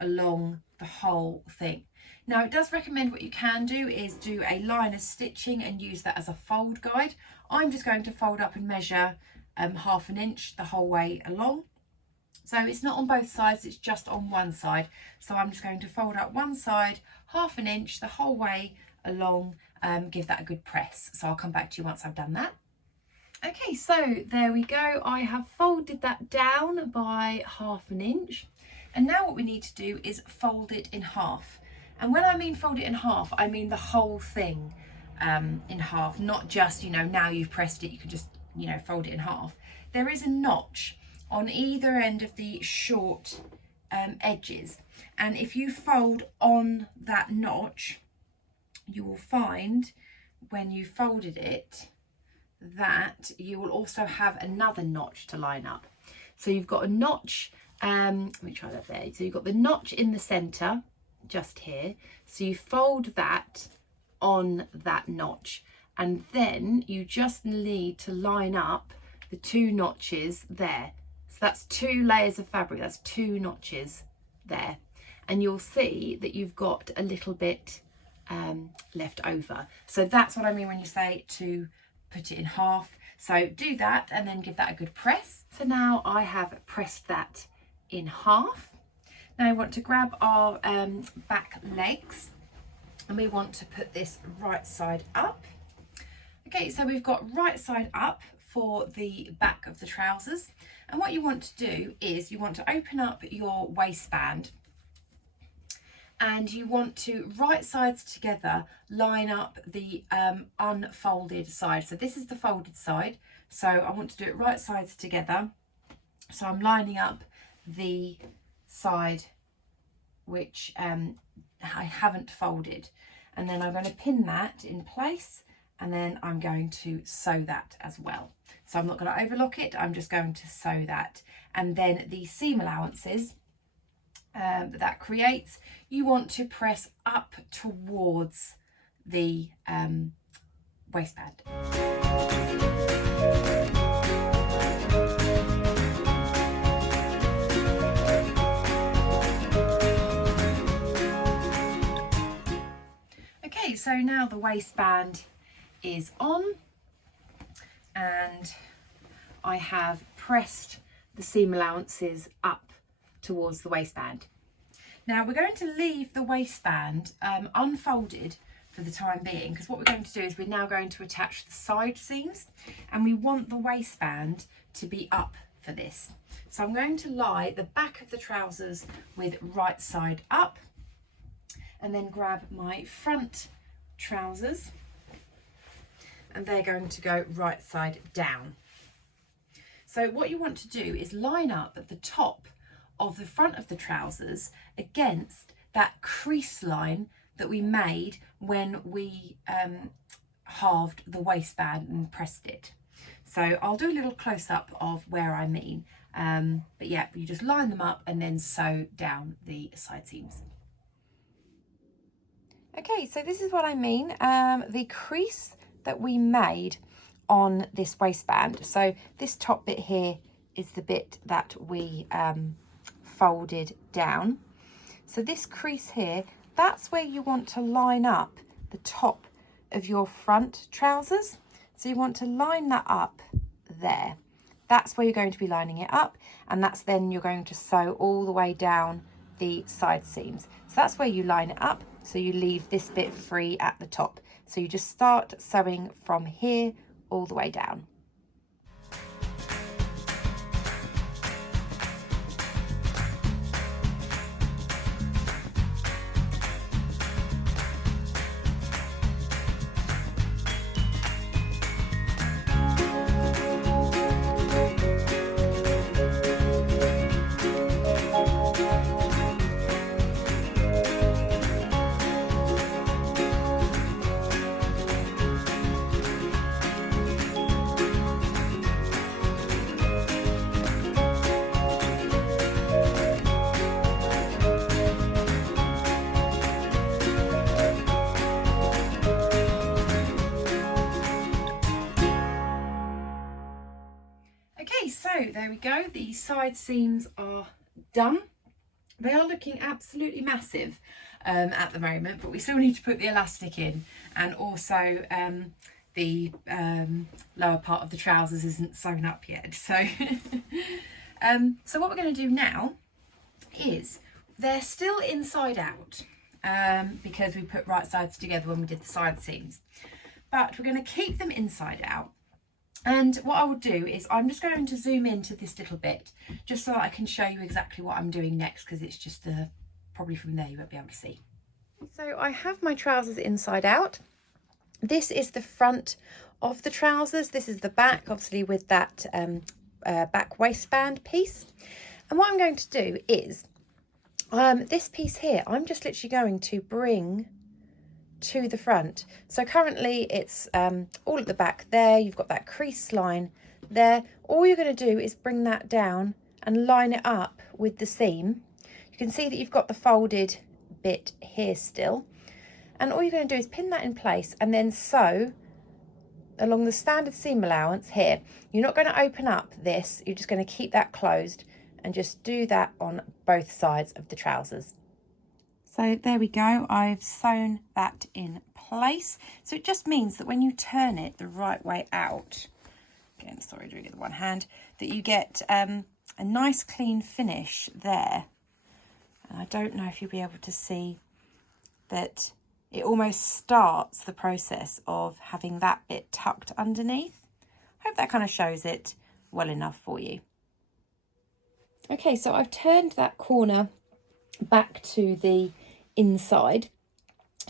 along the whole thing. Now it does recommend, what you can do is do a line of stitching and use that as a fold guide. I'm just going to fold up and measure 1/2 inch the whole way along. So it's not on both sides, it's just on one side. So I'm just going to fold up one side 1/2 inch the whole way along, give that a good press. So I'll come back to you once I've done that. Okay, so there we go. I have folded that down by 1/2 inch. And now what we need to do is fold it in half. And when I mean fold it in half, I mean the whole thing in half, not just, you know, now you've pressed it, you can just, you know, fold it in half. There is a notch on either end of the short edges. And if you fold on that notch, you will find when you folded it that you will also have another notch to line up. So you've got a notch, let me try that there. So you've got the notch in the center, just here. So you fold that on that notch, and then you just need to line up the 2 notches there. So that's 2 layers of fabric, that's 2 notches there. And you'll see that you've got a little bit left over. So that's what I mean when you say to put it in half. So do that and then give that a good press. So now I have pressed that in half. Now I want to grab our back legs, and we want to put this right side up. Okay, so we've got right side up for the back of the trousers. And what you want to do is you want to open up your waistband, and you want to right sides together line up the unfolded side. So this is the folded side. So I want to do it right sides together. So I'm lining up the side which I haven't folded, and then I'm going to pin that in place, and then I'm going to sew that as well. So I'm not going to overlock it, I'm just going to sew that. And then the seam allowances that creates, you want to press up towards the waistband. Okay, so now the waistband is on, and I have pressed the seam allowances up towards the waistband. Now we're going to leave the waistband unfolded for the time being, because what we're going to do is we're now going to attach the side seams, and we want the waistband to be up for this. So I'm going to lie the back of the trousers with right side up, and then grab my front trousers, and they're going to go right side down. So what you want to do is line up at the top of the front of the trousers against that crease line that we made when we halved the waistband and pressed it. So I'll do a little close-up of where I mean, but yeah, you just line them up and then sew down the side seams. Okay, so this is what I mean, the crease that we made on this waistband. So this top bit here is the bit that we folded down. So this crease here, that's where you want to line up the top of your front trousers. So you want to line that up there. That's where you're going to be lining it up, and that's then you're going to sew all the way down the side seams. So that's where you line it up, so you leave this bit free at the top. So you just start sewing from here all the way down. Okay, so there we go. The side seams are done. They are looking absolutely massive at the moment, but we still need to put the elastic in, and also the lower part of the trousers isn't sewn up yet. So, so what we're going to do now is they're still inside out because we put right sides together when we did the side seams, but we're going to keep them inside out. And what I will do is I'm just going to zoom into this little bit just so that I can show you exactly what I'm doing next, because it's just probably from there you won't be able to see. So I have my trousers inside out. This is the front of the trousers. This is the back, obviously with that back waistband piece. And what I'm going to do is this piece here, I'm just literally going to bring to the front. So currently it's all at the back there. You've got that crease line there. All you're going to do is bring that down and line it up with the seam. You can see that you've got the folded bit here still, and all you're going to do is pin that in place and then sew along the standard seam allowance here. You're not going to open up this, you're just going to keep that closed, and just do that on both sides of the trousers. So there we go, I've sewn that in place. So it just means that when you turn it the right way out, again, sorry, doing it with one hand, that you get a nice clean finish there. And I don't know if you'll be able to see that it almost starts the process of having that bit tucked underneath. I hope that kind of shows it well enough for you. Okay, so I've turned that corner back to the inside.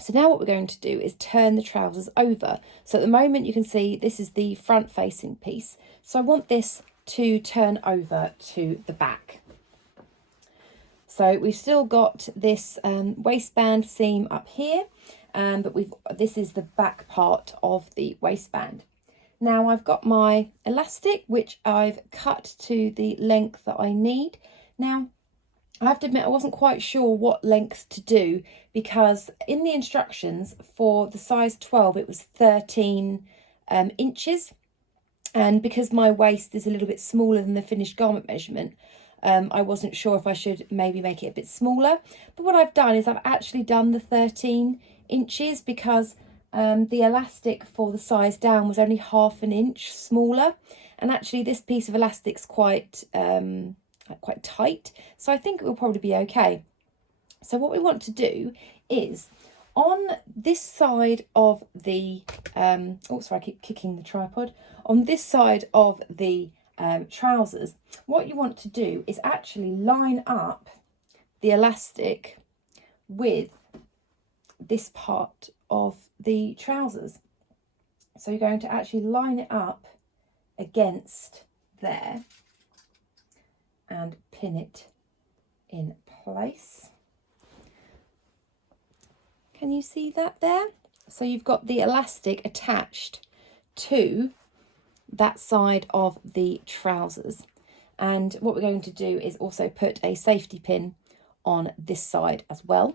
So now what we're going to do is turn the trousers over. So at the moment you can see this is the front facing piece. So I want this to turn over to the back. So we've still got this waistband seam up here, but this is the back part of the waistband. Now I've got my elastic, which I've cut to the length that I need. Now I have to admit I wasn't quite sure what length to do, because in the instructions for the size 12 it was 13 inches, and because my waist is a little bit smaller than the finished garment measurement, I wasn't sure if I should maybe make it a bit smaller. But what I've done is I've actually done the 13 inches because the elastic for the size down was only ½ an inch smaller, and actually this piece of elastic's quite tight, so I think it will probably be okay. So what we want to do is on this side of the oh sorry, I keep kicking the tripod. On this side of the trousers, what you want to do is actually line up the elastic with this part of the trousers. So you're going to actually line it up against there and pin it in place. Can you see that there? So you've got the elastic attached to that side of the trousers. And what we're going to do is also put a safety pin on this side as well.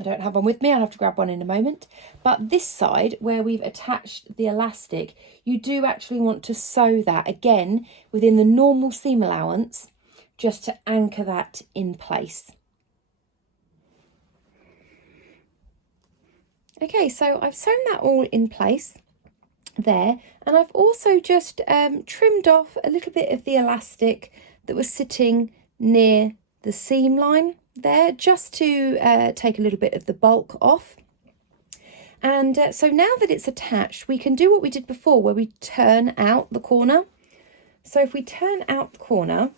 I don't have one with me, I'll have to grab one in a moment. But this side where we've attached the elastic, you do actually want to sew that again within the normal seam allowance, just to anchor that in place. Okay, so I've sewn that all in place there, and I've also just trimmed off a little bit of the elastic that was sitting near the seam line there, just to take a little bit of the bulk off. And so now that it's attached, we can do what we did before where we turn out the corner. So if we turn out the corner,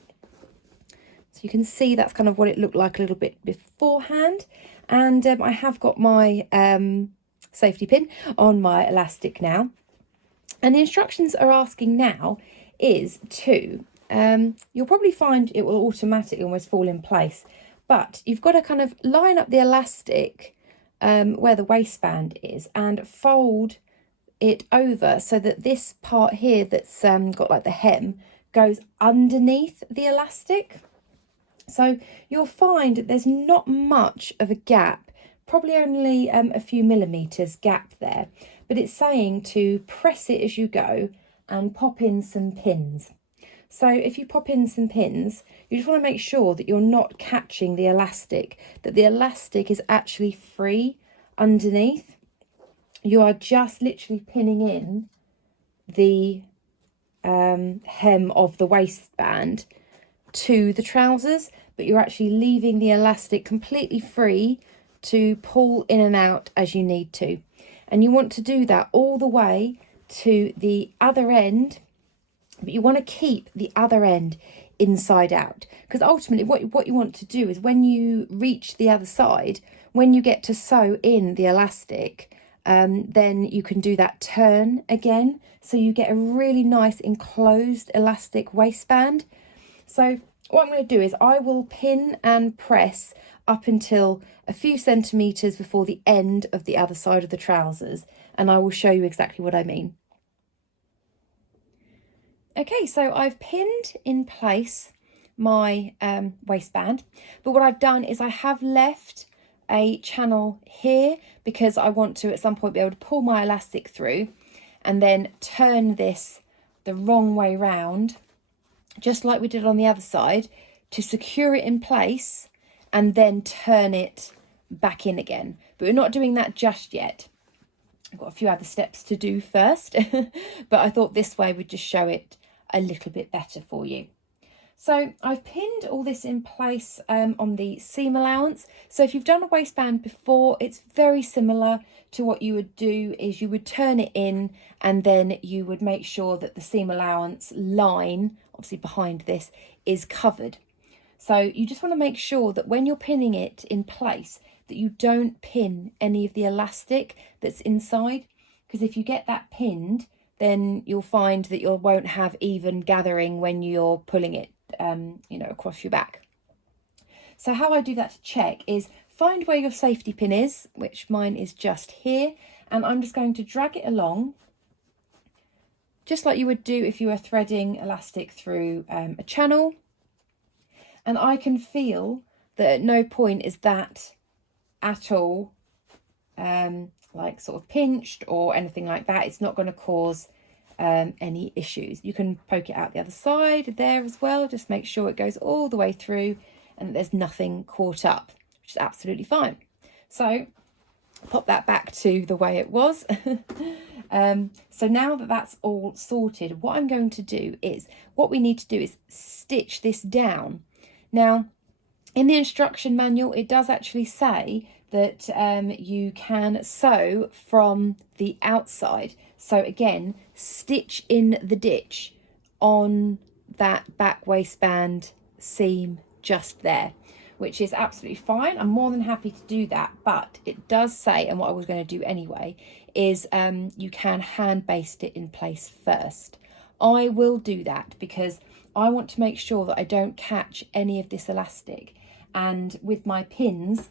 so you can see that's kind of what it looked like a little bit beforehand. And I have got my safety pin on my elastic now. And the instructions are asking now is to, you'll probably find it will automatically almost fall in place, but you've got to kind of line up the elastic where the waistband is and fold it over so that this part here that's got like the hem goes underneath the elastic. So you'll find that there's not much of a gap, probably only a few millimeters gap there, but it's saying to press it as you go and pop in some pins. So if you pop in some pins, you just want to make sure that you're not catching the elastic, that the elastic is actually free underneath. You are just literally pinning in the hem of the waistband to the trousers, but you're actually leaving the elastic completely free to pull in and out as you need to. And you want to do that all the way to the other end, but you want to keep the other end inside out, because ultimately what you want to do is when you reach the other side, when you get to sew in the elastic, then you can do that turn again, so you get a really nice enclosed elastic waistband. So what I'm going to do is I will pin and press up until a few centimetres before the end of the other side of the trousers, and I will show you exactly what I mean. Okay, so I've pinned in place my waistband, but what I've done is I have left a channel here because I want to at some point be able to pull my elastic through and then turn this the wrong way round, just like we did on the other side, to secure it in place and then turn it back in again. But we're not doing that just yet. I've got a few other steps to do first, but I thought this way would just show it a little bit better for you. So I've pinned all this in place on the seam allowance. So if you've done a waistband before, it's very similar to what you would do is you would turn it in and then you would make sure that the seam allowance line, obviously behind this, is covered. So you just want to make sure that when you're pinning it in place, that you don't pin any of the elastic that's inside, because if you get that pinned, then you'll find that you won't have even gathering when you're pulling it, across your back. So how I do that to check is find where your safety pin is, which mine is just here, and I'm just going to drag it along, just like you would do if you were threading elastic through a channel. And I can feel that at no point is that at all like sort of pinched or anything like that. It's not going to cause any issues. You can poke it out the other side there as well. Just make sure it goes all the way through and there's nothing caught up, which is absolutely fine. So pop that back to the way it was. So now that that's all sorted, what I'm going to do is, what we need to do is stitch this down. Now, in the instruction manual, it does actually say that you can sew from the outside. So again, stitch in the ditch on that back waistband seam just there, which is absolutely fine. I'm more than happy to do that, but it does say, and what I was going to do anyway, is you can hand baste it in place first. I will do that because I want to make sure that I don't catch any of this elastic. And with my pins,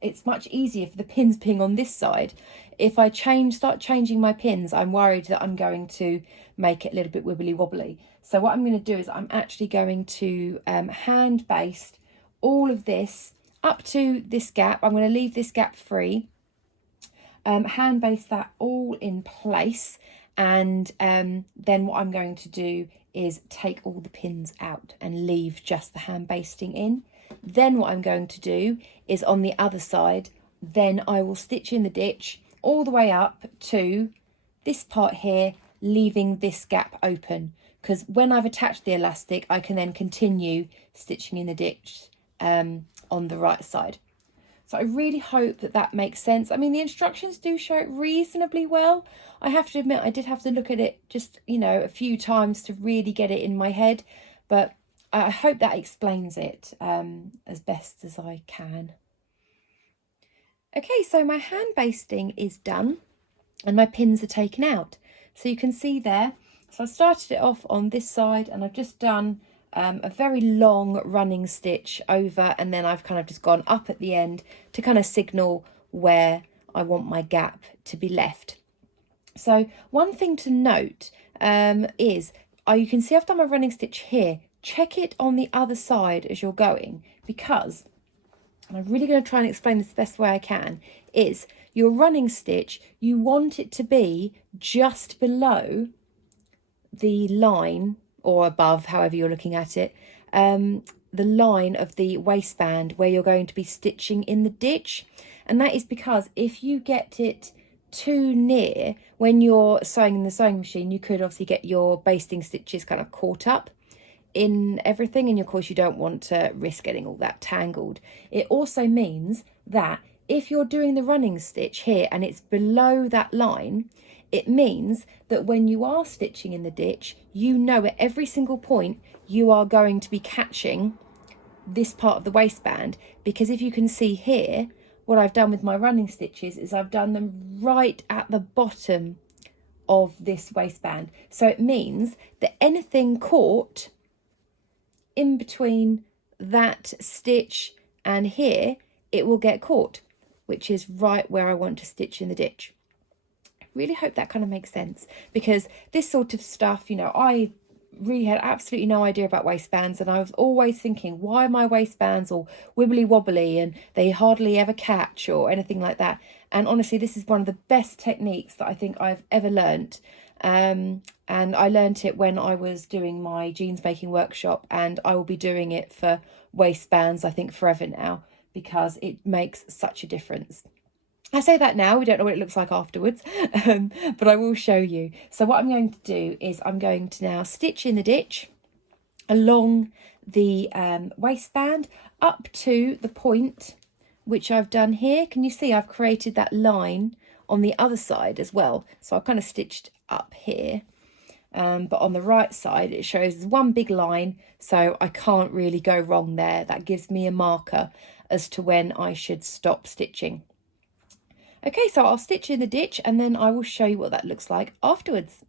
it's much easier for the pins being on this side. If I start changing my pins, I'm worried that I'm going to make it a little bit wibbly wobbly. So what I'm going to do is I'm actually going to hand baste all of this up to this gap. I'm going to leave this gap free, hand baste that all in place, and then what I'm going to do is take all the pins out and leave just the hand basting in. Then what I'm going to do is on the other side, then I will stitch in the ditch all the way up to this part here, leaving this gap open, because when I've attached the elastic, I can then continue stitching in the ditch on the right side. So I really hope that that makes sense. I mean, the instructions do show it reasonably well. I have to admit, I did have to look at it just, a few times to really get it in my head, but I hope that explains it as best as I can. Okay, so my hand basting is done and my pins are taken out. So you can see there, so I started it off on this side and I've just done a very long running stitch over, and then I've kind of just gone up at the end to kind of signal where I want my gap to be left. So one thing to note is you can see I've done my running stitch here. Check it on the other side as you're going, because, and I'm really going to try and explain this the best way I can, is your running stitch, you want it to be just below the line or above, however you're looking at it, the line of the waistband where you're going to be stitching in the ditch. And that is because if you get it too near when you're sewing in the sewing machine, you could obviously get your basting stitches kind of caught up in everything, and of course you don't want to risk getting all that tangled. It also means that if you're doing the running stitch here and it's below that line, it means that when you are stitching in the ditch, you know at every single point you are going to be catching this part of the waistband, because if you can see here, what I've done with my running stitches is I've done them right at the bottom of this waistband. So it means that anything caught in between that stitch and here, it will get caught, which is right where I want to stitch in the ditch. I really hope that kind of makes sense, because this sort of stuff, you know, I really had absolutely no idea about waistbands, and I was always thinking, why are my waistbands all wibbly wobbly and they hardly ever catch or anything like that. And honestly, this is one of the best techniques that I think I've ever learnt. And I learnt it when I was doing my jeans making workshop, and I will be doing it for waistbands, I think, forever now, because it makes such a difference. I say that now, we don't know what it looks like afterwards, but I will show you. So what I'm going to do is I'm going to now stitch in the ditch along the waistband up to the point which I've done here. Can you see I've created that line on the other side as well? So I've kind of stitched up here, but on the right side it shows one big line, so I can't really go wrong there. That gives me a marker as to when I should stop stitching. Okay, so I'll stitch in the ditch and then I will show you what that looks like afterwards.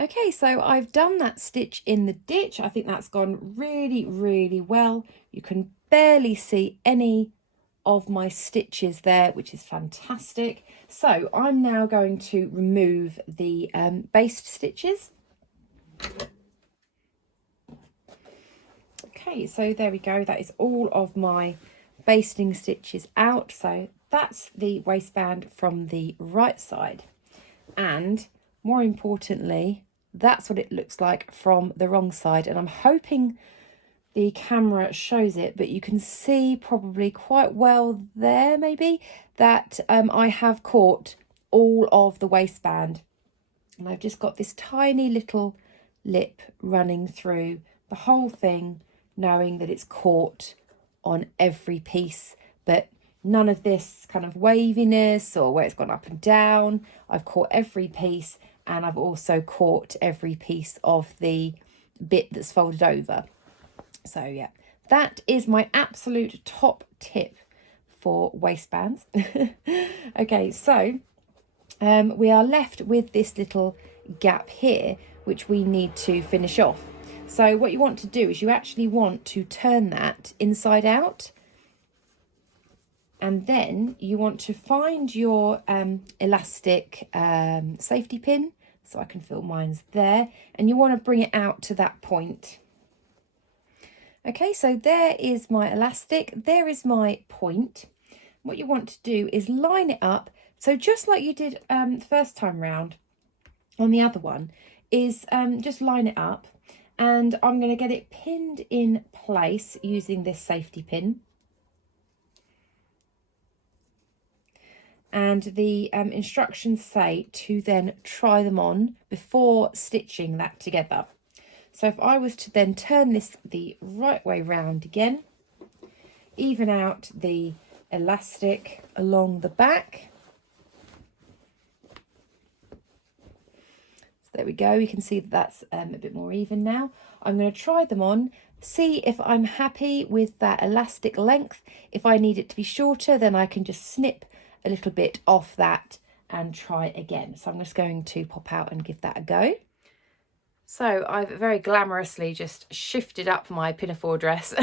Okay, so I've done that stitch in the ditch. I think that's gone really, really well. You can barely see any of my stitches there, which is fantastic. So I'm now going to remove the baste stitches. Okay, so there we go. That is all of my basting stitches out. So that's the waistband from the right side. And more importantly, that's what it looks like from the wrong side. And I'm hoping the camera shows it, but you can see probably quite well there maybe that I have caught all of the waistband, and I've just got this tiny little lip running through the whole thing, knowing that it's caught on every piece, but none of this kind of waviness or where it's gone up and down. I've caught every piece, and I've also caught every piece of the bit that's folded over. So yeah, that is my absolute top tip for waistbands. Okay, so we are left with this little gap here, which we need to finish off. So what you want to do is you actually want to turn that inside out, and then you want to find your elastic safety pin. So I can feel mine's there, and you want to bring it out to that point. Okay, so there is my elastic, there is my point. What you want to do is line it up. So just like you did the first time round on the other one, is just line it up, and I'm going to get it pinned in place using this safety pin. And the instructions say to then try them on before stitching that together. So if I was to then turn this the right way round again, even out the elastic along the back. So there we go, you can see that that's a bit more even now. I'm going to try them on, see if I'm happy with that elastic length. If I need it to be shorter, then I can just snip a little bit off that and try again. So I'm just going to pop out and give that a go. So I've very glamorously just shifted up my pinafore dress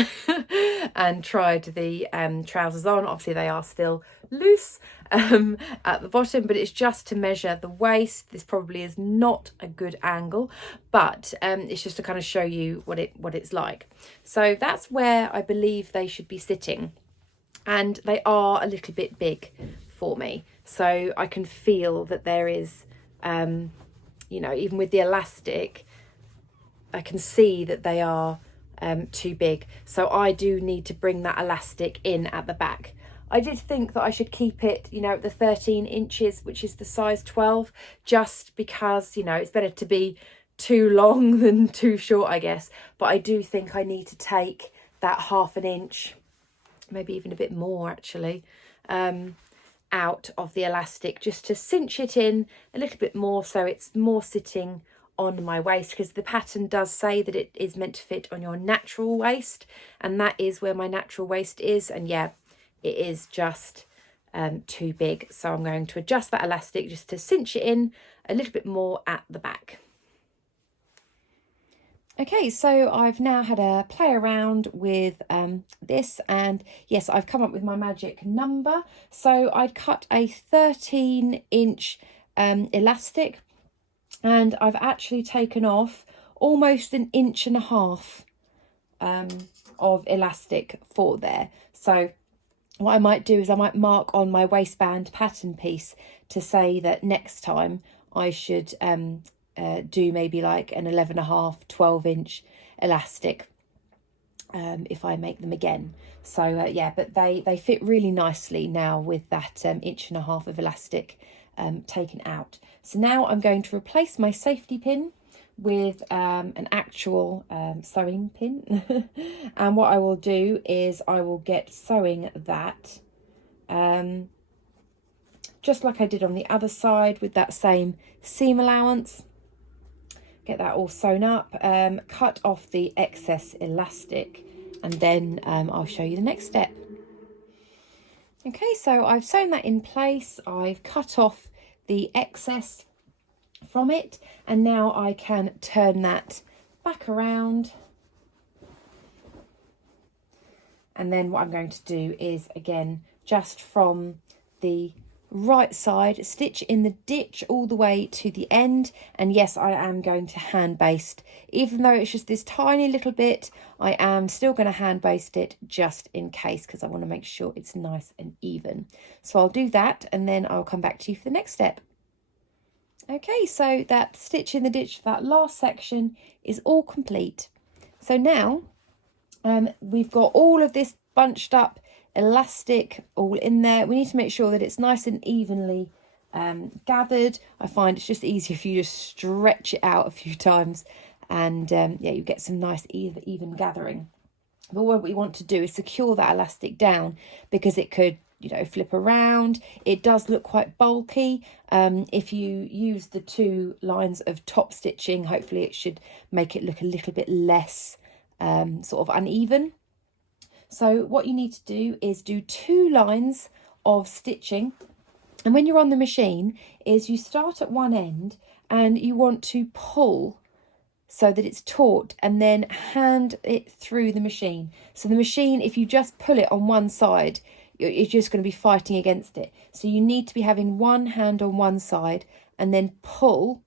and tried the trousers on. Obviously they are still loose at the bottom, but it's just to measure the waist. This probably is not a good angle, but it's just to kind of show you what it's like. So that's where I believe they should be sitting, and they are a little bit big for me. So I can feel that there is, you know, even with the elastic, I can see that they are too big. So I do need to bring that elastic in at the back. I did think that I should keep it, you know, at the 13 inches, which is the size 12, just because, you know, it's better to be too long than too short, I guess. But I do think I need to take that ½ an inch, maybe even a bit more actually, out of the elastic, just to cinch it in a little bit more so it's more sitting on my waist, because the pattern does say that it is meant to fit on your natural waist, and that is where my natural waist is, and yeah, it is just too big. So I'm going to adjust that elastic just to cinch it in a little bit more at the back. Okay, so I've now had a play around with this, and yes, I've come up with my magic number. So I'd cut a 13-inch elastic, and I've actually taken off almost 1.5 inches of elastic for there. So what I might do is I might mark on my waistband pattern piece to say that next time I should do maybe like an 11.5, 12-inch elastic if I make them again. So yeah, but they fit really nicely now with that 1.5 inches of elastic taken out. So now I'm going to replace my safety pin with an actual sewing pin. And what I will do is I will get sewing that just like I did on the other side with that same seam allowance. Get that all sewn up, cut off the excess elastic, and then I'll show you the next step. Okay, so I've sewn that in place, I've cut off the excess from it, and now I can turn that back around. And then what I'm going to do is, again, just from the right side, stitch in the ditch all the way to the end. And yes, I am going to hand baste, even though it's just this tiny little bit, I am still going to hand baste it just in case, because I want to make sure it's nice and even. So I'll do that, and then I'll come back to you for the next step. Okay, so that stitch in the ditch, that last section is all complete. So now we've got all of this bunched up elastic all in there. We need to make sure that it's nice and evenly gathered. I find it's just easier if you just stretch it out a few times, and yeah, you get some nice even gathering. But what we want to do is secure that elastic down, because it could, you know, flip around. It does look quite bulky. If you use the 2 lines of top stitching, hopefully it should make it look a little bit less sort of uneven. So what you need to do is do 2 lines of stitching, and when you're on the machine is you start at one end and you want to pull so that it's taut, and then hand it through the machine. So the machine, if you just pull it on one side, you're just going to be fighting against it. So you need to be having one hand on one side and then pull,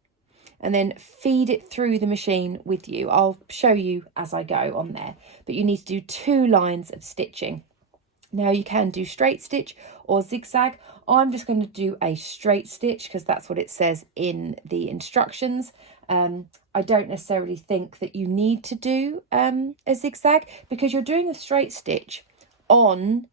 and then feed it through the machine with you. I'll show you as I go on there, but you need to do 2 lines of stitching. Now you can do straight stitch or zigzag. I'm just going to do a straight stitch because that's what it says in the instructions. I don't necessarily think that you need to do a zigzag, because you're doing a straight stitch on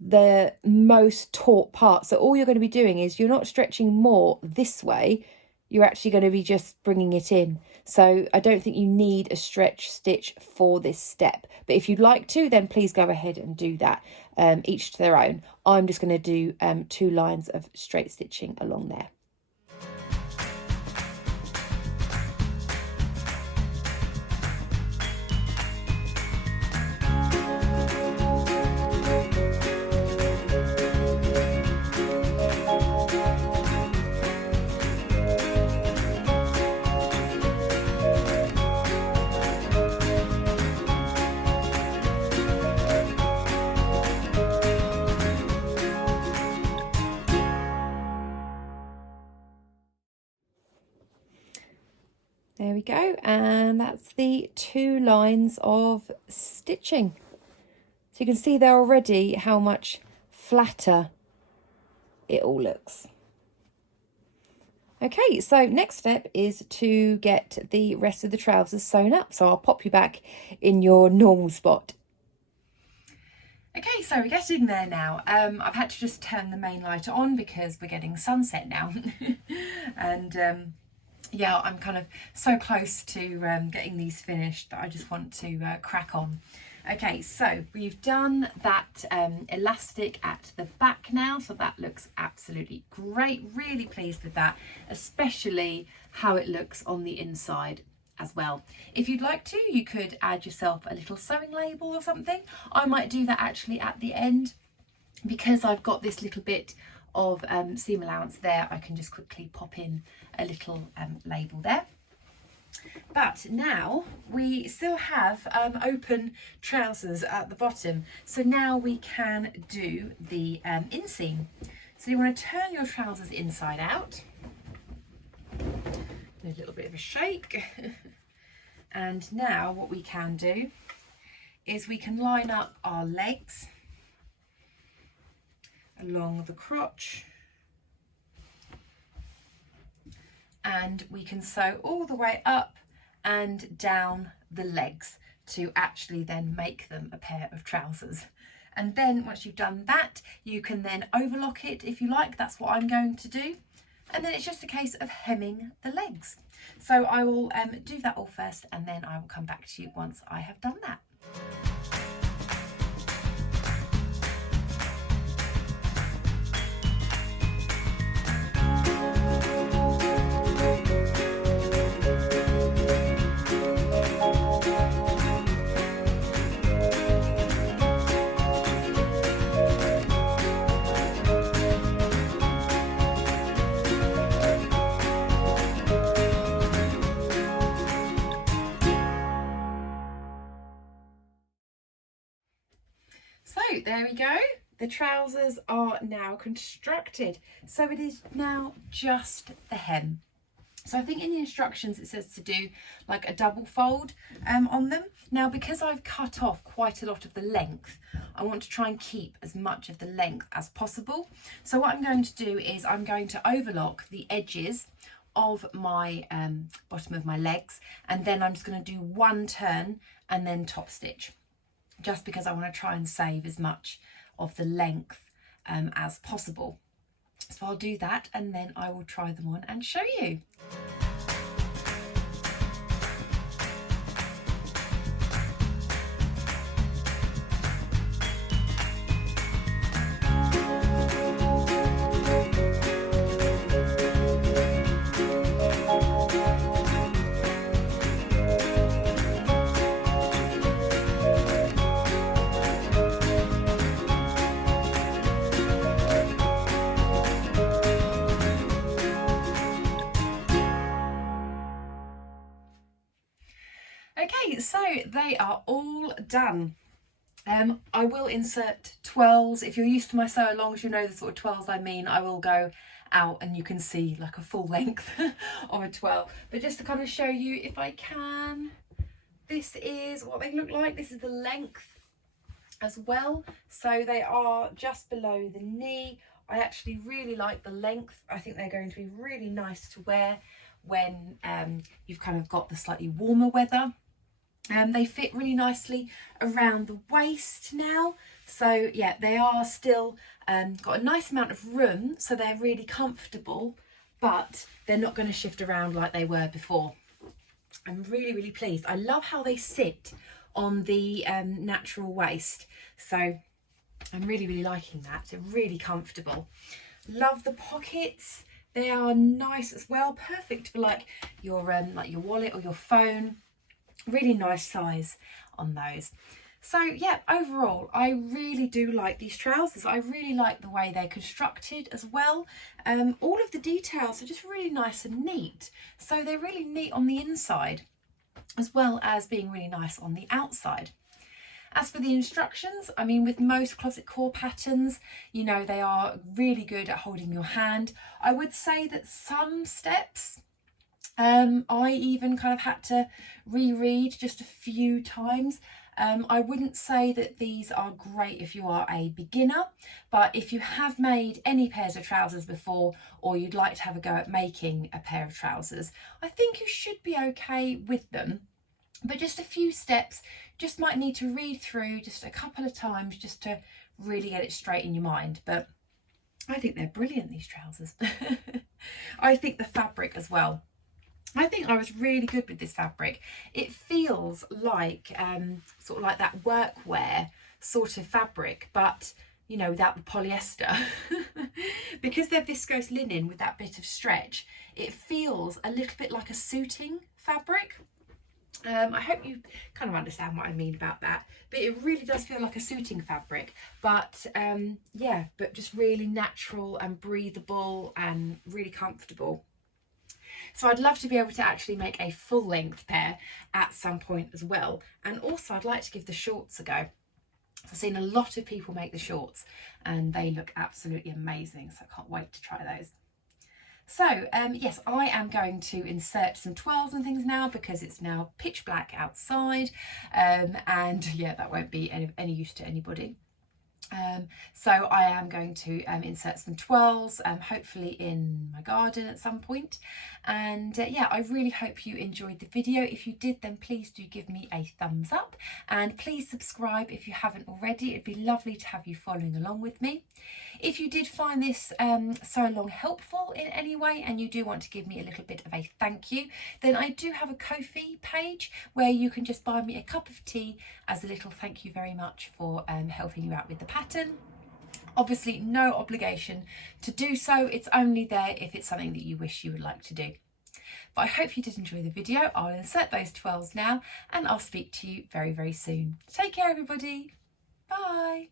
the most taut part. So all you're going to be doing is you're not stretching more this way, you're actually going to be just bringing it in. So I don't think you need a stretch stitch for this step, but if you'd like to, then please go ahead and do that, each to their own. I'm just going to do 2 lines of straight stitching along there. There we go, and that's the 2 lines of stitching. So you can see there already how much flatter it all looks. Okay, so next step is to get the rest of the trousers sewn up. So I'll pop you back in your normal spot. Okay, so we're getting there now. I've had to just turn the main light on because we're getting sunset now. And yeah, I'm kind of so close to getting these finished that I just want to crack on. Okay, so we've done that elastic at the back now, so that looks absolutely great. Really pleased with that, especially how it looks on the inside as well. If you'd like to, you could add yourself a little sewing label or something. I might do that actually at the end, because I've got this little bit of seam allowance there. I can just quickly pop in a little label there. But now we still have open trousers at the bottom, so now we can do the inseam. So you want to turn your trousers inside out, a little bit of a shake, and now what we can do is we can line up our legs along the crotch, and we can sew all the way up and down the legs to actually then make them a pair of trousers. And then once you've done that, you can then overlock it if you like. That's what I'm going to do. And then it's just a case of hemming the legs. So I will do that all first, and then I will come back to you once I have done that. So there we go, the trousers are now constructed. So it is now just the hem. So I think in the instructions it says to do like a double fold on them. Now, because I've cut off quite a lot of the length, I want to try and keep as much of the length as possible. So what I'm going to do is I'm going to overlock the edges of my bottom of my legs, and then I'm just going to do one turn and then top stitch, just because I want to try and save as much of the length as possible. So I'll do that, and then I will try them on and show you. Okay, so they are all done. I will insert twirls. If you're used to my sew alongs, you know the sort of twirls I mean. I will go out and you can see like a full length of a twirl. But just to kind of show you if I can, this is what they look like. This is the length as well. So they are just below the knee. I actually really like the length. I think they're going to be really nice to wear when you've kind of got the slightly warmer weather. They fit really nicely around the waist now. So yeah, they are still got a nice amount of room, so they're really comfortable, but they're not going to shift around like they were before. I'm really, really pleased. I love how they sit on the natural waist. So I'm really, really liking that. They're really comfortable. Love the pockets. They are nice as well. Perfect for like your wallet or your phone. Really nice size on those. So yeah, overall I really do like these trousers. I really like the way they're constructed as well. All of the details are just really nice and neat. So they're really neat on the inside as well as being really nice on the outside. As for the instructions, I mean, with most closet core patterns, you know, they are really good at holding your hand. I would say that some steps I even kind of had to reread just a few times. I wouldn't say that these are great if you are a beginner, but if you have made any pairs of trousers before, or you'd like to have a go at making a pair of trousers, I think you should be okay with them. But just a few steps, just might need to read through just a couple of times just to really get it straight in your mind. But I think they're brilliant, these trousers. I think the fabric as well. I think I was really good with this fabric. It feels like sort of like that workwear sort of fabric, but you know, without the polyester. Because they're viscose linen with that bit of stretch, it feels a little bit like a suiting fabric. I hope you kind of understand what I mean about that, but it really does feel like a suiting fabric, but yeah, but just really natural and breathable and really comfortable. So I'd love to be able to actually make a full length pair at some point as well. And also I'd like to give the shorts a go. So I've seen a lot of people make the shorts and they look absolutely amazing. So I can't wait to try those. So yes, I am going to insert some twirls and things now because it's now pitch black outside, and yeah, that won't be any use to anybody. So I am going to insert some twirls, hopefully in my garden at some point. And yeah, I really hope you enjoyed the video. If you did, then please do give me a thumbs up, and please subscribe if you haven't already. It'd be lovely to have you following along with me. If you did find this Sew Along helpful in any way and you do want to give me a little bit of a thank you, then I do have a Ko-fi page where you can just buy me a cup of tea as a little thank you very much for helping you out with the pattern. Obviously no obligation to do so, it's only there if it's something that you wish you would like to do. But I hope you did enjoy the video. I'll insert those twirls now and I'll speak to you very, very soon. Take care everybody. Bye.